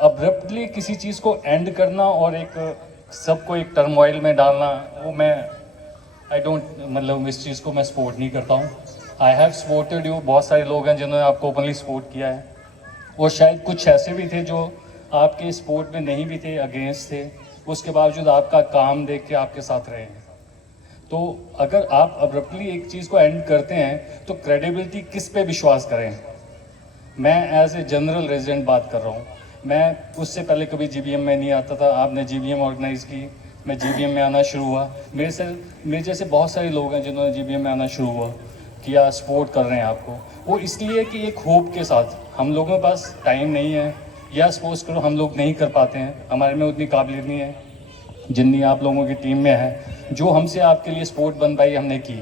अब्रप्टली किसी चीज़ को एंड करना और एक सबको एक टर्मोइल में डालना, वो आई डोंट, मतलब इस चीज़ को मैं सपोर्ट नहीं करता हूँ। आई हैव सपोर्टेड यू, बहुत सारे लोग हैं जिन्होंने आपको ओपनली सपोर्ट किया है, और शायद कुछ ऐसे भी थे जो आपके सपोर्ट में नहीं भी थे, अगेंस्ट थे, उसके बावजूद आपका काम देख के आपके साथ रहे हैं। तो अगर आप अब्रप्टली एक चीज़ को एंड करते हैं तो क्रेडिबिलिटी किस पे विश्वास करें? मैं एज ए जनरल रेजिडेंट बात कर रहा हूँ। मैं उससे पहले कभी GBM में नहीं आता था, आपने GBM ऑर्गेनाइज़ की, मैं जीबीएम में आना शुरू हुआ। मेरे जैसे बहुत सारे लोग हैं जिन्होंने जीबीएम में आना शुरू हुआ किया, सपोर्ट कर रहे हैं आपको। वो इसलिए कि एक होप के साथ, हम लोगों के पास टाइम नहीं है या सपोज करो हम लोग नहीं कर पाते हैं, हमारे में उतनी काबिलियत नहीं है जितनी आप लोगों की टीम में है, जो हमसे आपके लिए सपोर्ट बन पाई हमने की।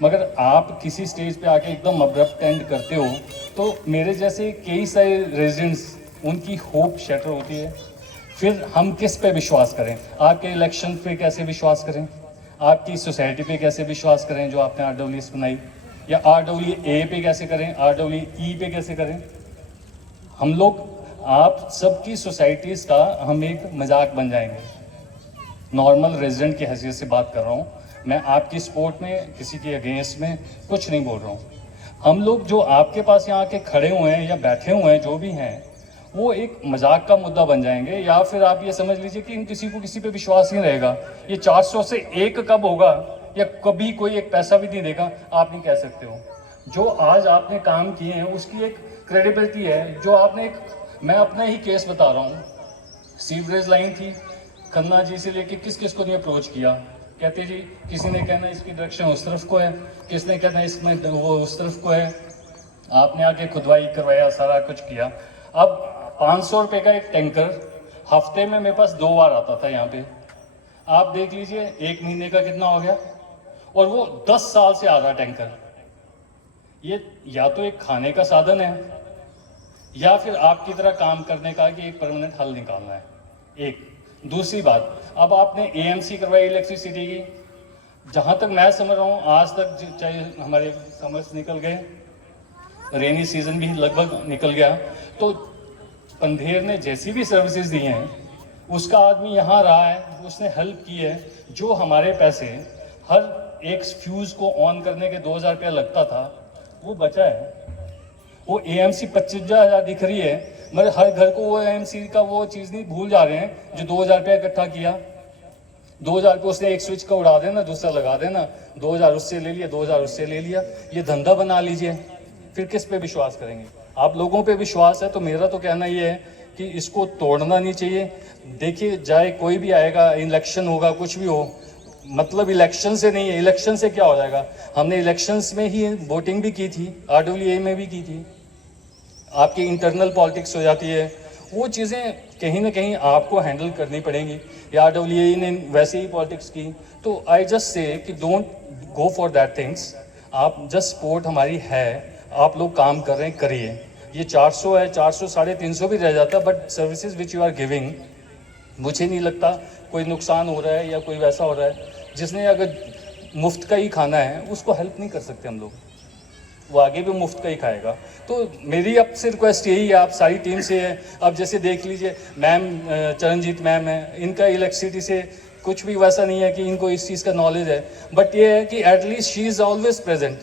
मगर आप किसी स्टेज पे आके एकदम अब्रप्ट एंड करते हो तो मेरे जैसे कई सारे रेजिडेंट्स, उनकी होप शटर होती है। फिर हम किस पे विश्वास करें? आपके इलेक्शन पे कैसे विश्वास करें? आपकी सोसाइटी पे कैसे विश्वास करें जो आपने RWS बनाई? या RWA पे कैसे करें? RWE पे कैसे करें? हम लोग आप सबकी सोसाइटीज़ का हम एक मजाक बन जाएंगे। नॉर्मल रेजिडेंट की हैसियत से बात कर रहा हूँ मैं, आपकी सपोर्ट में, किसी के अगेंस्ट में कुछ नहीं बोल रहा हूँ। हम लोग जो आपके पास यहाँ के खड़े हुए हैं या बैठे हुए हैं, जो भी हैं, वो एक मजाक का मुद्दा बन जाएंगे। या फिर आप ये समझ लीजिए कि इन किसी को किसी पे विश्वास नहीं रहेगा। ये 400 से 1 कब होगा या कभी कोई एक पैसा भी नहीं देगा, आप नहीं कह सकते हो। जो आज आपने काम किए हैं उसकी एक क्रेडिबिलिटी है। जो आपने एक, मैं अपना ही केस बता रहा हूँ, सीवरेज लाइन थी, खन्ना जी से लेके किस किस को नहीं अप्रोच किया, कहते जी किसी ने कहना इसकी डायरेक्शन उस तरफ को है, किसने कहना इसमें वो उस तरफ को है। आपने आके खुदवाई करवाया, सारा कुछ किया। अब 500 रुपये का एक टैंकर हफ्ते में मेरे पास 2 बार आता था यहाँ पे। आप देख लीजिए 1 महीने का कितना हो गया, और वो 10 साल से आ रहा टैंकर। ये या तो एक खाने का साधन है या फिर आपकी तरह काम करने का कि एक परमानेंट हल निकालना है। एक दूसरी बात, अब आपने AMC करवाई इलेक्ट्रिसिटी की, जहाँ तक मैं समझ रहा हूँ आज तक, चाहे हमारे समर्स निकल गए, रेनी सीजन भी लगभग निकल गया, तो पंधेर ने जैसी भी सर्विसेज दी हैं उसका आदमी यहाँ रहा है, उसने हेल्प की है। जो हमारे पैसे हर एक फ्यूज़ को ऑन करने के 2000 रुपया लगता था वो बचा है। वो AMC 25,000 दिख रही है, मगर हर घर को वो AMC का वो चीज़ नहीं भूल जा रहे हैं जो 2000 रुपया इकट्ठा किया। 2000 रुपये उसने एक स्विच का उड़ा देना, दूसरा लगा देना, 2000 उससे ले लिया, 2000 उससे ले लिया। ये धंधा बना लीजिए, फिर किस पे विश्वास करेंगे? आप लोगों पे विश्वास है तो मेरा तो कहना ये है कि इसको तोड़ना नहीं चाहिए। देखिए, चाहे कोई भी आएगा, इलेक्शन होगा, कुछ भी हो, मतलब इलेक्शन से नहीं है। इलेक्शन से क्या हो जाएगा? हमने इलेक्शंस में ही वोटिंग भी की थी, RWA में भी की थी। आपकी इंटरनल पॉलिटिक्स हो जाती है, वो चीज़ें कहीं ना कहीं आपको हैंडल करनी पड़ेंगी। या RWA ने वैसे ही पॉलिटिक्स की, तो आई जस्ट से कि don't go for that things. आप जस्ट सपोर्ट हमारी है, आप लोग काम कर रहे हैं, करिए। ये 400 है, 400 350 भी रह जाता, but services which you are giving, मुझे नहीं लगता कोई नुकसान हो रहा है या कोई वैसा हो रहा है। जिसने अगर मुफ्त का ही खाना है उसको हेल्प नहीं कर सकते हम लोग, वो आगे भी मुफ्त का ही खाएगा। तो मेरी अब से रिक्वेस्ट यही है, आप सारी टीम से है। अब जैसे देख लीजिए, मैम चरणजीत मैम है, इनका इलेक्ट्रिसिटी से कुछ भी वैसा नहीं है कि इनको इस चीज़ का नॉलेज है, बट ये है कि at least she is always present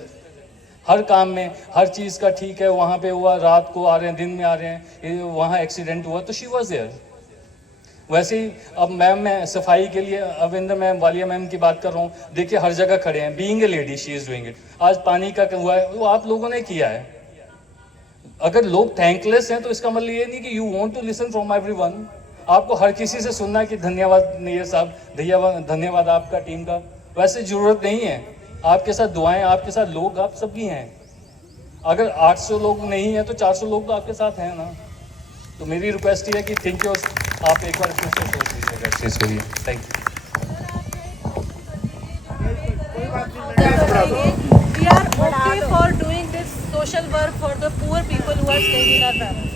हर काम में, हर चीज़ का। ठीक है, वहाँ पे हुआ, रात को आ रहे हैं, दिन में आ रहे हैं, वहाँ एक्सीडेंट हुआ तो शी वॉज देयर। वैसे ही अब मैम, मैं सफाई के लिए अविंदर मैम, वालिया मैम की बात कर रहा हूँ, देखिए हर जगह खड़े हैं, being a lady she is doing it. आज पानी का हुआ है, वो आप लोगों ने किया है। अगर लोग थैंकलेस हैं तो इसका मतलब ये नहीं कि you want to listen from everyone. आपको हर किसी से सुनना है कि धन्यवाद नैयर साहब, धन्यवाद आपका टीम का, वैसे ज़रूरत नहीं है। आपके साथ दुआएं, आपके साथ लोग, आप सबकी हैं। अगर 800 लोग नहीं हैं तो 400 लोग तो आपके साथ हैं ना। तो मेरी रिक्वेस्ट ये है कि थिंक योर, आप एक बार फिर से सोच लीजिएगा इस चीज़ के लिए। Thank you. We are okay for doing this social work for the poor people who are staying in our families.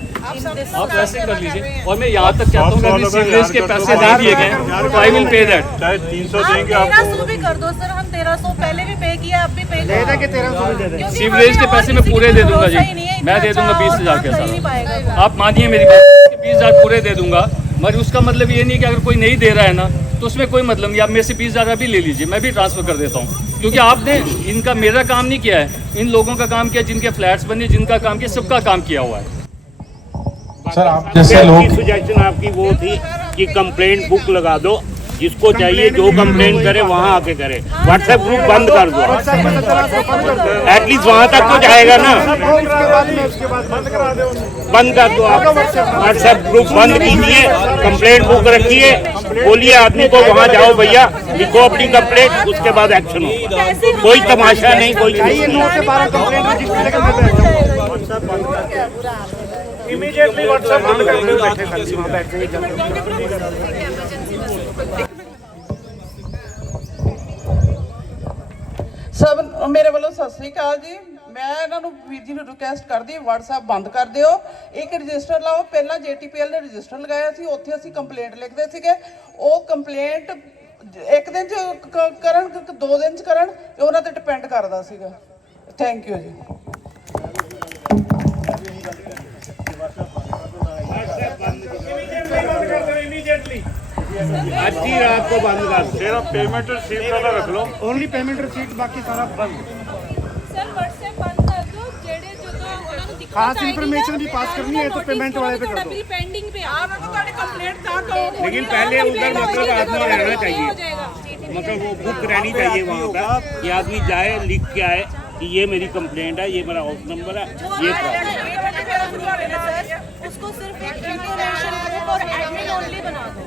आप वैसे कर लीजिए। और मैं यहाँ तक कहता हूँ कि सीवरेज के पैसे नहीं दिए गए तो आई विल पे दैट। 300 देंगे आप आपको। 1300 भी कर दो सर, हम 1300 पहले भी पे किया, अब भी पे कर। सीवरेज के पैसे मैं पूरे दे दूंगा जी, मैं दे दूंगा 20,000 के साथ। आप मानिए मेरी बात, 20,000 पूरे दे दूंगा, मगर उसका मतलब ये नहीं कि अगर कोई नहीं दे रहा है ना तो उसमें कोई मतलब नहीं। आप मेरे से 20,000 अभी ले लीजिए, मैं भी ट्रांसफ़र कर देता हूँ, क्योंकि आपने इनका, मेरा काम नहीं किया है, इन लोगों का काम किया, जिनके फ्लैट्स बने, जिनका काम किया, सबका काम किया हुआ है। सर आप जैसे लोग, सजेशन आपकी वो थी कि कंप्लेंट बुक लगा दो, जिसको चाहिए जो कंप्लेंट करे वहाँ आके करे। व्हाट्सएप ग्रुप बंद कर दो, एटलीस्ट वहाँ तक तो जाएगा ना। बंद कर दो आप, व्हाट्सएप ग्रुप बंद कीजिए, कंप्लेंट बुक रखिए, बोलिए आदमी को वहाँ जाओ भैया, लिखो अपनी कंप्लेंट, उसके बाद एक्शन हो। कोई तमाशा नहीं, कोई इमीडिएटली व्हाट्सएप बंद कर दो, बैठे खाली वहाँ बैठ के ਸਭ ਮੇਰੇ ਵੱਲੋਂ ਸਤਿ ਸ੍ਰੀ ਅਕਾਲ ਜੀ। ਮੈਂ ਇਹਨਾਂ ਨੂੰ ਵੀਰ ਜੀ ਨੂੰ ਰਿਕੁਐਸਟ ਕਰਦੀ WhatsApp ਬੰਦ ਕਰ ਦਿਓ। ਇੱਕ ਰਜਿਸਟਰ ਲਾਓ। ਪਹਿਲਾਂ JTPL ਨੇ ਰਜਿਸਟਰ ਲਗਾਇਆ ਸੀ, ਉੱਥੇ ਅਸੀਂ ਕੰਪਲੇਂਟ ਲਿਖਦੇ ਸੀਗੇ। ਉਹ ਕੰਪਲੇਂਟ ਇੱਕ ਦਿਨ ਚ ਕਰਨ 2 ਦਿਨ ਚ ਕਰਨ, ਉਹਨਾਂ ਤੇ ਡਿਪੈਂਡ ਕਰਦਾ ਸੀਗਾ। ਥੈਂਕ ਯੂ ਜੀ। इमीडिएटली आज ही रात को बंद कर दो। सिर्फ पेमेंट रिसीट का रख लो, ओनली पेमेंट रिसीट, बाकी सारा बंद। सर WhatsApp बंद कर दो, जेड़े ਜਦੋਂ ਉਹਨਾਂ ਨੂੰ ਦਿੱਕਤ खास इन्फॉर्मेशन भी पास करनी है तो पेमेंट वाले पे कर दो। पेंडिंग पे आ मैं तो ਤੁਹਾਡੀ कंप्लेंट का कहो, लेकिन पहले उधर मतलब आदमी रहना चाहिए, मतलब वो बुक रहनी चाहिए वहाँ का, ये आदमी जाए लिख के आए कि ये मेरी कंप्लेंट है, ये मेरा हाउस नंबर है, ये उसको सिर्फ एक इंफॉर्मेशन ग्रुप और एडमिन ओनली बना दो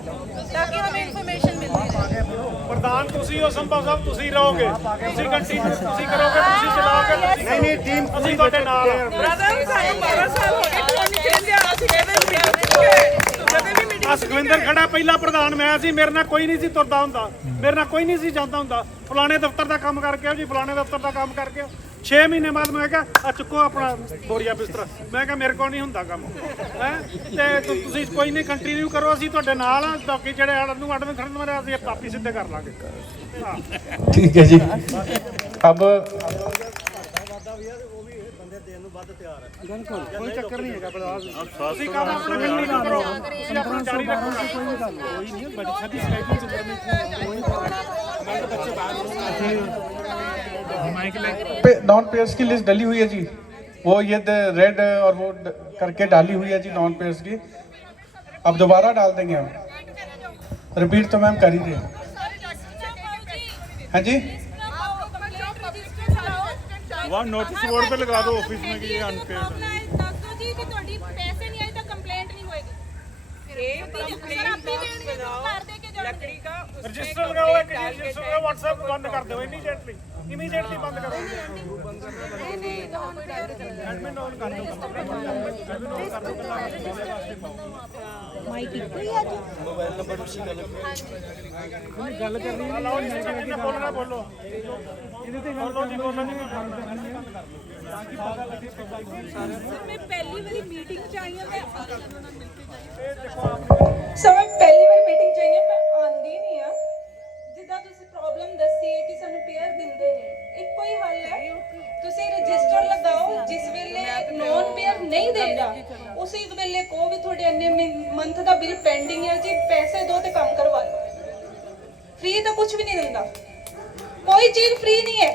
ताकि हमें इंफॉर्मेशन मिलती रहे। प्रधान ਤੁਸੀਂ ਹੋ, ਸੰਭਵ ਸਾਹਿਬ ਤੁਸੀਂ ਰਹੋਗੇ, ਤੁਸੀਂ ਕੰਟੀਨਿਊ ਤੁਸੀਂ ਕਰੋਗੇ, ਤੁਸੀਂ ਚਲਾਓਗੇ। ਨਹੀਂ ਟੀਮ ਅਸੀਂ ਤੁਹਾਡੇ ਨਾਲ ਆ। ਬ੍ਰਦਰ ਸਾਨੂੰ 12 ਸਾਲ ਹੋ ਗਏ ਫੋਨ ਨਹੀਂ ਖੇਡਿਆ, ਅਸੀਂ ਕਹਿੰਦੇ ਜਦੋਂ ਵੀ ਮੀਟਿੰਗ ਸੁਖਵਿੰਦਰ ਖੜਾ ਪਹਿਲਾ ਪ੍ਰਧਾਨ ਮੈਂ ਸੀ, ਮੇਰੇ ਨਾਲ ਕੋਈ ਨਹੀਂ ਸੀ ਤੁਰਦਾ ਹੁੰਦਾ, ਮੇਰੇ ਨਾਲ ਕੋਈ ਨਹੀਂ ਸੀ ਜਾਂਦਾ ਹੁੰਦਾ। ਫਲਾਣੇ ਦਫ਼ਤਰ ਦਾ ਕੰਮ ਕਰਕੇ ਆਓ ਜੀ, ਫਲਾਣੇ ਦਫ਼ਤਰ ਦਾ ਕੰਮ ਕਰਕੇ ਆਓ। 6 ਮਹੀਨੇ ਬਾਅਦ ਮੈਂ ਕਿਹਾ ਆ ਚੁੱਕੋ ਆਪਣਾ ਬੋਰੀਆ ਬਿਸਤਰਾ, ਮੈਂ ਕਿਹਾ ਮੇਰੇ ਕੋਲ ਨਹੀਂ ਹੁੰਦਾ ਕੰਮ ਹੈ ਤੇ ਤੁਸੀਂ ਕੋਈ ਨਹੀਂ ਕੰਟੀਨਿਊ ਕਰੋ, ਅਸੀਂ ਤੁਹਾਡੇ ਨਾਲ ਆ। ਬਾਕੀ ਜਿਹੜੇ ਨੂੰ ਐਡਮਿਨ ਖੜਨ ਵਾਲੇ ਅਸੀਂ ਕਾਪੀ ਸਿੱਧੇ ਕਰ ਲਾਂਗੇ। ठीक है जी। अब ਕੋਈ ਚੱਕਰ ਨਹੀਂ ਹੈਗਾ ਬਲਰਾਜ, ਤੁਸੀਂ ਕੰਮ ਆਪਣਾ ਕੰਟੀਨਿਊ ਕਰੋ, ਤੁਸੀਂ ਆਪਣਾ ਜਾਰੀ ਰੱਖੋ। ਕੋਈ ਨਹੀਂ ਬੜੀ ਸਾਡੀ ਸਲਾਈਡਿੰਗ ਚ नॉन पेयर्स की लिस्ट डली हुई है जी, वो ये रेड और वो करके डाली हुई है जी नॉन पेयर्स की। अब दोबारा डाल देंगे हम, रिपीट तो मैम कर ही रहे हैं। हाँ जी वहाँ नोटिस बोर्ड पे लगा दो ऑफिस में कि ये अनपेड है। रजिस्टर लगाओ, एक रजिस्टर लगाओ, व्हाट्सएप बंद कर दो इमीडिएटली, इमीडिएटली बंद करो। एडमिन ऑन कर दो, मोबाइल नंबर उसी गल करनी है। लाओ जिन्हें बोलना बोलो, बोलो जी, बोलो नहीं मैं पहली वाली मीटिंग चाहिए मैं समय पहली बार मीटिंग चाहिए मैं आंदी नहीं आ जिदा ਤੁਸੀਂ ਪ੍ਰੋਬਲਮ ਦੱਸੀ ਹੈ ਕਿ ਸਾਨੂੰ ਪੇਅਰ ਦਿੰਦੇ ਨਹੀਂ। ਇੱਕੋ ਹੀ ਹੱਲ ਹੈ, ਤੁਸੀਂ ਰਜਿਸਟਰ ਲਗਾਓ। ਜਿਸ ਵੇਲੇ ਨੌਨ ਪੇਅਰ ਨਹੀਂ ਦੇਗਾ ਉਸੇ ਵੇਲੇ ਕੋ ਵੀ ਤੁਹਾਡੇ ਇੰਨੇ ਮੰਥ ਦਾ ਬਿੱਲ ਪੈਂਡਿੰਗ ਹੈ ਜੀ, ਪੈਸੇ ਦਿਓ ਤੇ ਕੰਮ ਕਰਵਾ ਲਓ। ਫ੍ਰੀ ਤਾਂ ਕੁਝ ਵੀ ਨਹੀਂ ਦਿੰਦਾ, ਕੋਈ ਚੀਜ਼ ਫ੍ਰੀ ਨਹੀਂ ਹੈ।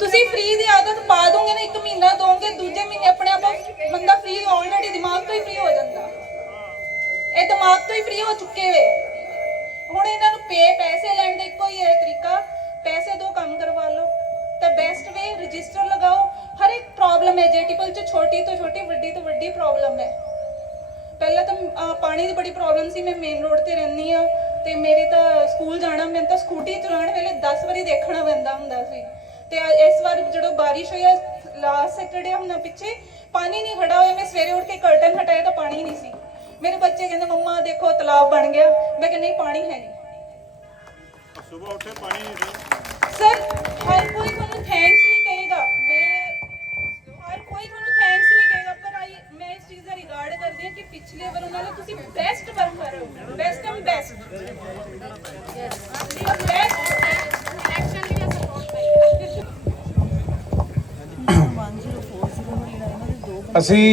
ਤੁਸੀਂ ਫ੍ਰੀ ਦੀ ਆਦਤ ਪਾ ਦੋਗੇ ਨਾ, 1 ਮਹੀਨਾ ਦੋਗੇ, ਦੂਜੇ ਮਹੀਨੇ ਆਪਣੇ ਆਪ ਬੰਦਾ ਫ੍ਰੀ ਆਲਰੇਡੀ ਦਿਮਾਗ ਤੋਂ ਹੀ ਫ੍ਰੀ ਹੋ ਜਾਂਦਾ। ਇਹ ਦਿਮਾਗ ਤੋਂ ਹੀ ਫ੍ਰੀ ਹੋ ਚੁੱਕੇ ਵੇ। ਹੁਣ ਇਹਨਾਂ ਨੂੰ ਪੈਸੇ ਲੈਣ ਦਾ ਇੱਕੋ ਹੀ ਹੈ ਤਰੀਕਾ, ਪੈਸੇ ਦੋ ਕੰਮ ਕਰਵਾ ਲਓ। ਤਾਂ ਬੈਸਟ ਵੇ ਰਜਿਸਟਰ ਲਗਾਓ। ਹਰ ਇੱਕ ਪ੍ਰੋਬਲਮ ਹੈ JTPL ਚ, ਛੋਟੀ ਤੋਂ ਛੋਟੀ, ਵੱਡੀ ਤੋਂ ਵੱਡੀ ਪ੍ਰੋਬਲਮ ਹੈ। ਪਹਿਲਾਂ ਤਾਂ ਪਾਣੀ ਦੀ ਬੜੀ ਪ੍ਰੋਬਲਮ ਸੀ। ਮੈਂ ਮੇਨ ਰੋਡ ਤੇ ਰਹਿੰਦੀ ਆ ਤੇ ਮੇਰੇ ਤਾਂ ਸਕੂਲ ਜਾਣਾ, ਮੈਨੂੰ ਤਾਂ ਸਕੂਟੀ ਚਲਾਉਣ ਵੇਲੇ 10 ਵਾਰੀ ਦੇਖਣਾ ਪੈਂਦਾ ਹੁੰਦਾ ਸੀ। ਤੇ ਇਸ ਵਾਰ ਜਦੋਂ ਬਾਰਿਸ਼ ਹੋਈ ਲਾਸਟ ਸੈਟਰਡੇ ਹੁਣ ਪਿੱਛੇ ਪਾਣੀ ਨਹੀਂ ਖੜਾ ਹੋਇਆ। ਮੈਂ ਸਵੇਰੇ ਉੱਠ ਕੇ ਕਰਟਨ ਹਟਾਇਆ ਤਾਂ ਪਾਣੀ ਨਹੀਂ ਸੀ। ਮੇਰੇ ਬੱਚੇ ਕਹਿੰਦੇ ਮੰਮਾ ਦੇਖੋ ਤਲਾਬ ਬਣ ਗਿਆ। ਮੈਂ ਕਹਿੰਦੀ ਨਹੀਂ, ਪਾਣੀ ਹੈ ਨਹੀਂ। सुबह उठे पानी नहीं दे। सर हर कोई ਤੁਹਾਨੂੰ थैंक्स नहीं कहेगा, मैं हर कोई ਤੁਹਾਨੂੰ थैंक्स नहीं कहेगा, पर मैं इस चीज का रिगार्ड करती हूं कि पिछले बार उन्होंने ਤੁਸੀਂ बेस्ट वर्क कर रहे हो, बेस्ट एंड बेस्ट एक्शन भी सपोर्ट करिए। ਅਸੀਂ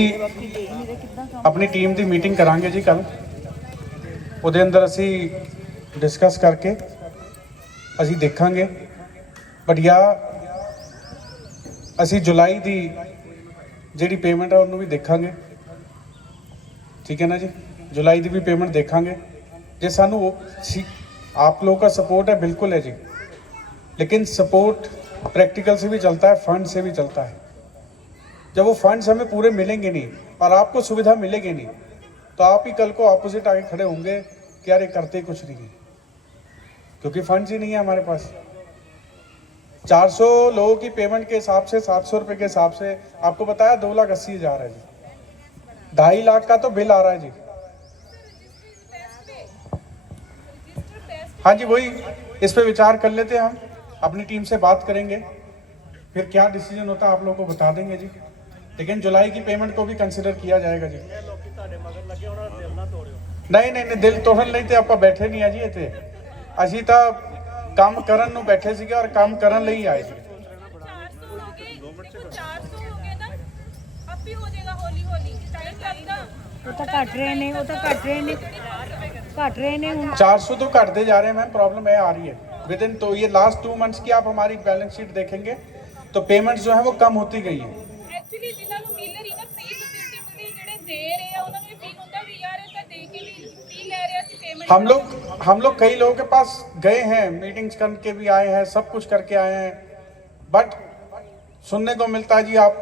ਆਪਣੀ ਟੀਮ ਦੀ ਮੀਟਿੰਗ ਕਰਾਂਗੇ ਜੀ ਕੱਲ। ਉਹਦੇ ਅੰਦਰ ਅਸੀਂ ਡਿਸਕਸ ਕਰਕੇ ਅਸੀਂ ਦੇਖਾਂਗੇ। ਬਟ ਅਸੀਂ ਜੁਲਾਈ ਦੀ ਜਿਹੜੀ ਪੇਮੈਂਟ ਹੈ ਉਹਨੂੰ ਵੀ ਦੇਖਾਂਗੇ। ਠੀਕ ਹੈ ਨਾ ਜੀ, जुलाई की भी पेमेंट देखांगे। जे सानू आप लोगों का सपोर्ट है बिल्कुल है जी, लेकिन सपोर्ट प्रैक्टिकल से भी चलता है, फंड से भी चलता है। जब वो फंड्स हमें पूरे मिलेंगे नहीं और आपको सुविधा मिलेगी नहीं तो आप ही कल को ऑपोजिट आके खड़े होंगे कि यार ये करते कुछ नहीं है, क्योंकि फंड्स ही नहीं है हमारे पास। 400 लोगों की पेमेंट के हिसाब से 700 रुपये के हिसाब से आपको बताया 2,80,000 है जी, 2.5 लाख का तो बिल आ रहा है जी। हाँ जी, वही इस पे विचार कर लेते हैं, हम अपनी टीम से बात करेंगे, फिर क्या डिसीजन होता है आप लोगों को बता देंगे जी। लेकिन जुलाई की पेमेंट को भी कंसिडर किया जाएगा जी। नहीं नहीं नहीं, दिल तोड़न नहीं थे, ਆਪਾਂ बैठे नहीं है जी ਇੱਥੇ, ਅਸੀਂ ਤਾਂ ਕੰਮ ਕਰਨ ਨੂੰ ਬੈਠੇ ਸੀਗੇ ਔਰ ਕੰਮ ਕਰਨ ਲਈ ਆਏ ਸੀ। 400 हो गए ना, अब भी हो जाएगा हौली हौली, टाइम लगेगा। ਉਹ ਤਾਂ ਘਟ ਰਹੇ ਨੇ, ਉਹ ਤਾਂ ਘਟ ਰਹੇ ਨੇ, ਘਟ ਰਹੇ ਨੇ ਹੁਣ। 400 तो घटते जा रहे हैं मैम, प्रॉब्लम है आ रही है विद इन, तो ये लास्ट 2 मंथ्स की आप हमारी बैलेंस शीट देखेंगे तो पेमेंट्स जो है वो कम होती गई है। एक्चुअली जिन्हां नूं मिल रही ना फ्री फैसिलिटी मिलदी, ਜਿਹੜੇ ਦੇ ਰਹੇ ਆ ਉਹਨਾਂ ਨੂੰ ਫੀਲ ਹੁੰਦਾ ਵੀ ਯਾਰ ਇਹ ਤਾਂ ਦੇ ਕੇ ਵੀ ਫੀ ਲੈ ਰਹੇ ਸੀ पेमेंट। हम लोग कई लोगों के पास गए हैं, मीटिंग्स करके भी आए हैं, सब कुछ करके आए हैं, बट सुनने को मिलता है जी आप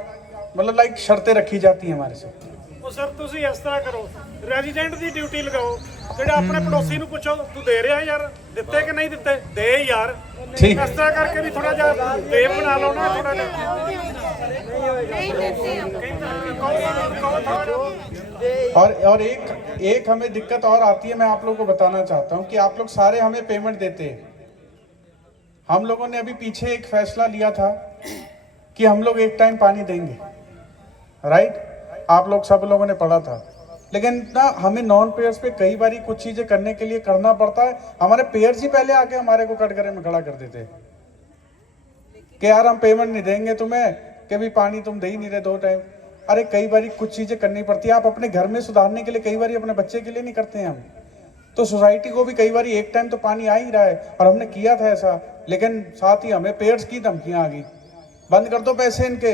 मतलब लाइक शर्तें रखी जाती हैं हमारे से। ਉਹ ਸਰ ਤੁਸੀਂ ਇਸ ਤਰ੍ਹਾਂ ਕਰੋ, ਰੈਜ਼ੀਡੈਂਟ ਦੀ ਡਿਊਟੀ ਲਗਾਓ, ਜਿਹੜਾ ਆਪਣੇ ਪੜੋਸੀ ਨੂੰ ਪੁੱਛੋ ਤੂੰ ਦੇ ਰਿਹਾ ਯਾਰ, ਦਿੱਤੇ ਕਿ ਨਹੀਂ ਦਿੱਤੇ, ਦੇ ਯਾਰ। ठीक। ਇਸ ਤਰ੍ਹਾਂ ਕਰਕੇ ਵੀ ਥੋੜਾ ਜਿਹਾ ਦੇਵ ਬਣਾ ਲਓ ਨਾ, ਥੋੜਾ ਜਿਹਾ। और एक हमें दिक्कत और आती है, मैं आप लोगों को बताना चाहता हूं कि आप लोग सारे हमें पेमेंट देते हैं। हम लोगों ने अभी पीछे एक फैसला लिया था कि हम लोग एक टाइम पानी देंगे, राइट? आप लोग सब लोगों ने पढ़ा था, लेकिन ना हमें नॉन पेयर्स पे कई बार कुछ चीजें करने के लिए करना पड़ता है। हमारे पेयर्स ही पहले आके हमारे को कटघरे में खड़ा कर देते कि यार हम पेमेंट नहीं देंगे तुम्हें, कि भी पानी तुम दे ही नहीं रहे 2 टाइम। अरे कई बार कुछ चीजें करनी पड़ती है, आप अपने घर में सुधारने के लिए कई बार अपने बच्चे के लिए नहीं करते हैं हम, तो सोसाइटी को भी कई बार एक टाइम तो पानी आ ही रहा है। और हमने किया था ऐसा, लेकिन साथ ही हमें पेयर्स की धमकियां आ गई, बंद कर दो पैसे इनके,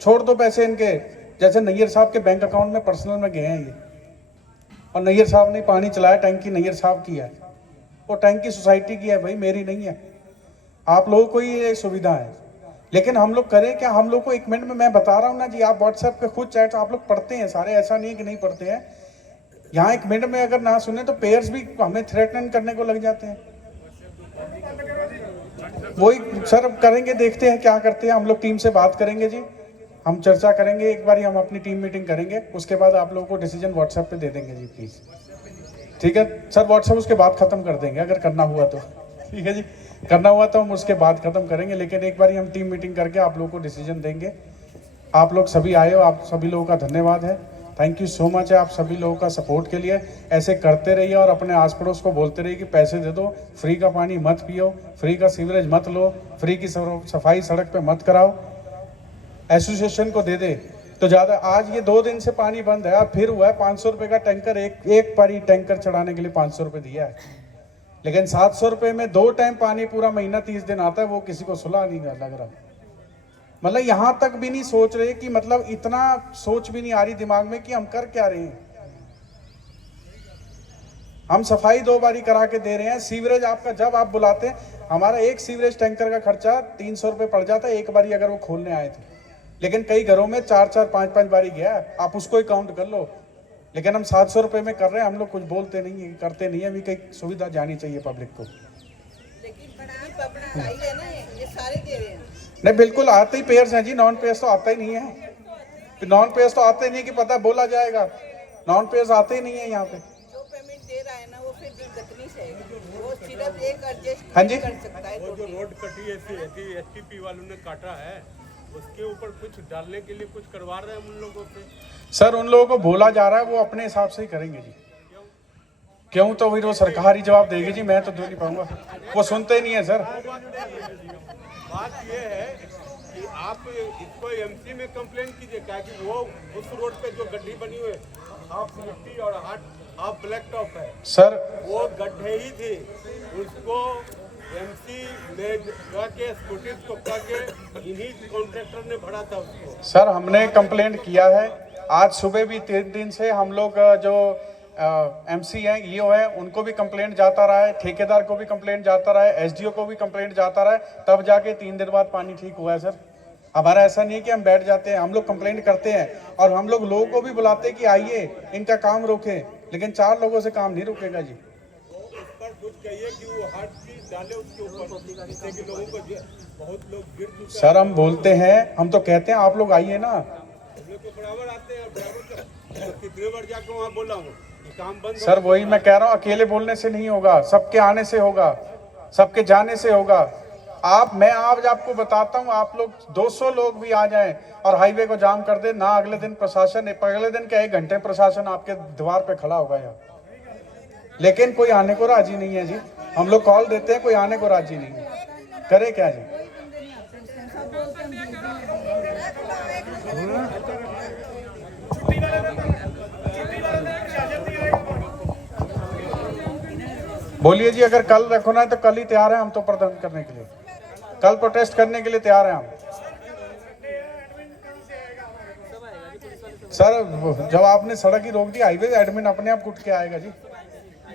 छोड़ दो पैसे इनके। जैसे नैयर साहब के बैंक अकाउंट में पर्सनल में गए हैं ये, और नैयर साहब ने पानी चलाया, टैंकी नैयर साहब की है, वो टैंकी सोसाइटी की है भाई, मेरी नहीं है। आप लोगों को ये सुविधा है, लेकिन हम लोग करें क्या? हम लोग को 1 मिनट में मैं बता रहा हूँ ना जी, आप व्हाट्सएप पे खुद चैट आप लोग पढ़ते हैं सारे, ऐसा नहीं है कि नहीं पढ़ते हैं। यहाँ 1 मिनट में अगर ना सुने तो पेयर्स भी हमें थ्रेटन करने को लग जाते हैं। वही सर करेंगे, देखते हैं क्या करते हैं। हम लोग टीम से बात करेंगे जी, हम चर्चा करेंगे, एक बार हम अपनी टीम मीटिंग करेंगे, उसके बाद आप लोगों को डिसीजन व्हाट्सएप पे दे देंगे जी प्लीज़। ठीक है सर, व्हाट्सएप उसके बाद ख़त्म कर देंगे अगर करना हुआ तो। ठीक है जी, करना हुआ तो हम उसके बाद ख़त्म करेंगे, लेकिन एक बार हम टीम मीटिंग करके आप लोगों को डिसीजन देंगे। आप लोग सभी आए हो, आप सभी लोगों का धन्यवाद है, थैंक यू सो मच है आप सभी लोगों का सपोर्ट के लिए। ऐसे करते रहिए और अपने आस पड़ोस को बोलते रहिए कि पैसे दे दो, फ्री का पानी मत पियो, फ्री का सीवरेज मत लो, फ्री की सफाई सड़क पे मत कराओ, एसोसिएशन को दे दे तो ज़्यादा। आज ये 2 दिन से पानी बंद है, अब फिर हुआ है 500 रुपये का टैंकर, एक पारी टैंकर चढ़ाने के लिए 500 रुपये दिया है, लेकिन 700 रुपये में 2 टाइम पानी पूरा महीना 30 दिन आता है, वो किसी को सुलह नहीं लग रहा। मतलब यहाँ तक भी नहीं सोच रहे कि मतलब इतना सोच भी नहीं आ रही दिमाग में कि हम कर क्या रहे हैं। हम सफाई 2 बारी करा के दे रहे हैं, सीवरेज आपका जब आप बुलाते हैं, हमारा एक सीवरेज टैंकर का खर्चा 300 रुपये पड़ जाता है एक बारी अगर वो खोलने आए थे, लेकिन कई घरों में 4-4, 5-5 बारी गया, आप उसको ही काउंट कर लो। लेकिन हम 700 रुपये में कर रहे हैं, हम लोग कुछ बोलते नहीं है, करते नहीं है, अभी कई सुविधा जानी चाहिए पब्लिक को। नहीं बिल्कुल आते ही पेयर्स हैं जी, नॉन पेयर्स तो आता ही नहीं है, नॉन पेयर्स तो आते ही नहीं कि पता बोला जाएगा, नॉन पेयर्स आते ही नहीं है यहाँ पे। जो पेमेंट दे रहा है ना वो फिर दिक्कत से वो सिर्फ एक एडजस्ट हाँ जी, कर सकता है। वो जो रोड कटी है एसटीपी वालों ने काटा है, उसके ऊपर कुछ डालने के लिए कुछ करवा रहे हैं उन लोगों से। सर उन लोगों को बोला जा रहा है, वो अपने हिसाब से ही करेंगे जी। क्यों? तो फिर वो सरकारी जवाब देगी जी, मैं तो दे नहीं पाऊंगा, वो सुनते ही नहीं है सर। बात ये है कि आप इसको एमसी में कंप्लेंट कीजिए, क्या कि वो उस रोड पे जो गड्ढी बनी हुई है हाफ मिट्टी और हाफ ब्लैक टॉप है सर, वो गड्ढे ही थे, उसको एमसी में जाके स्कूटी को के इन्हीं कॉन्ट्रैक्टर ने भरा था उसको। सर हमने कंप्लेंट किया है, आज सुबह भी 3 दिन से हम लोग जो एमसी हैं, ईओ है, उनको भी कंप्लेंट जाता रहा है, ठेकेदार को भी कंप्लेंट जाता रहा है, एसडीओ को भी कंप्लेंट जाता रहा है, तब जाके 3 दिन बाद पानी ठीक हुआ है सर। हमारा ऐसा नहीं है कि हम बैठ जाते हैं, हम लोग कंप्लेंट करते हैं और हम लोग लोगों को भी बुलाते हैं कि आइए इनका काम रोके, लेकिन 4 लोगों से काम नहीं रुकेगा जी। पर कुछ कहिए कि वो हार्ड चीज डाले उसके ऊपर, जिससे कि लोगों को बहुत लोग गिर चुके। सर हम बोलते हैं, हम तो कहते हैं आप लोग आइए ना। हम लोग तो बराबर आते हैं, बराबर कितने बार जाकर वहाँ बोला हूँ कि काम बंद। सर वही मैं कह रहा हूँ, अकेले बोलने से नहीं होगा, सबके आने से होगा, सबके जाने से होगा। मैं आज आपको बताता हूँ, आप लोग 200 लोग भी आ जाएं और हाईवे को जाम कर दे ना, अगले दिन प्रशासन, अगले दिन क्या 1 घंटे प्रशासन आपके द्वार पे खड़ा होगा यहाँ, लेकिन कोई आने को राजी नहीं है जी। हम लोग कॉल देते हैं, कोई आने को राजी नहीं है, करे क्या जी। बोलिए जी, अगर कल रखना है तो कल ही तैयार है हम तो प्रदर्शन करने के लिए, कल प्रोटेस्ट करने के लिए तैयार हैं हम। सर जब आपने सड़क ही रोक दी, हाईवे एडमिन अपने आप उठ के आएगा जी।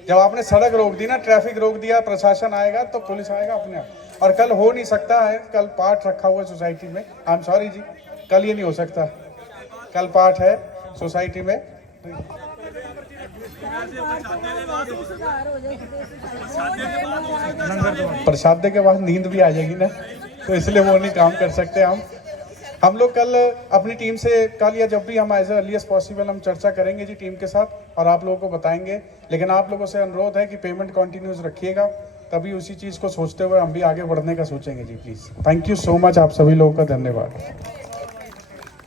जब आपने सड़क रोक दी ना, ट्रैफिक रोक दिया, प्रशासन आएगा तो पुलिस आएगा अपने आप। और कल हो नहीं सकता है, कल पाठ रखा हुआ है सोसाइटी में, आई एम सॉरी जी, कल ये नहीं हो सकता, कल पाठ है सोसाइटी में। प्रसाद के बाद नींद भी आ जाएगी ना, तो इसलिए वो नहीं काम कर सकते हम लोग कल अपनी टीम से, कल या जब भी हम एज अर्ली एज पॉसिबल हम चर्चा करेंगे जी टीम के साथ और आप लोगों को बताएंगे। लेकिन आप लोगों से अनुरोध है कि पेमेंट कंटिन्यूस रखिएगा, तभी उसी चीज़ को सोचते हुए हम भी आगे बढ़ने का सोचेंगे जी, please. Thank you so much, आप सभी लोगों का धन्यवाद।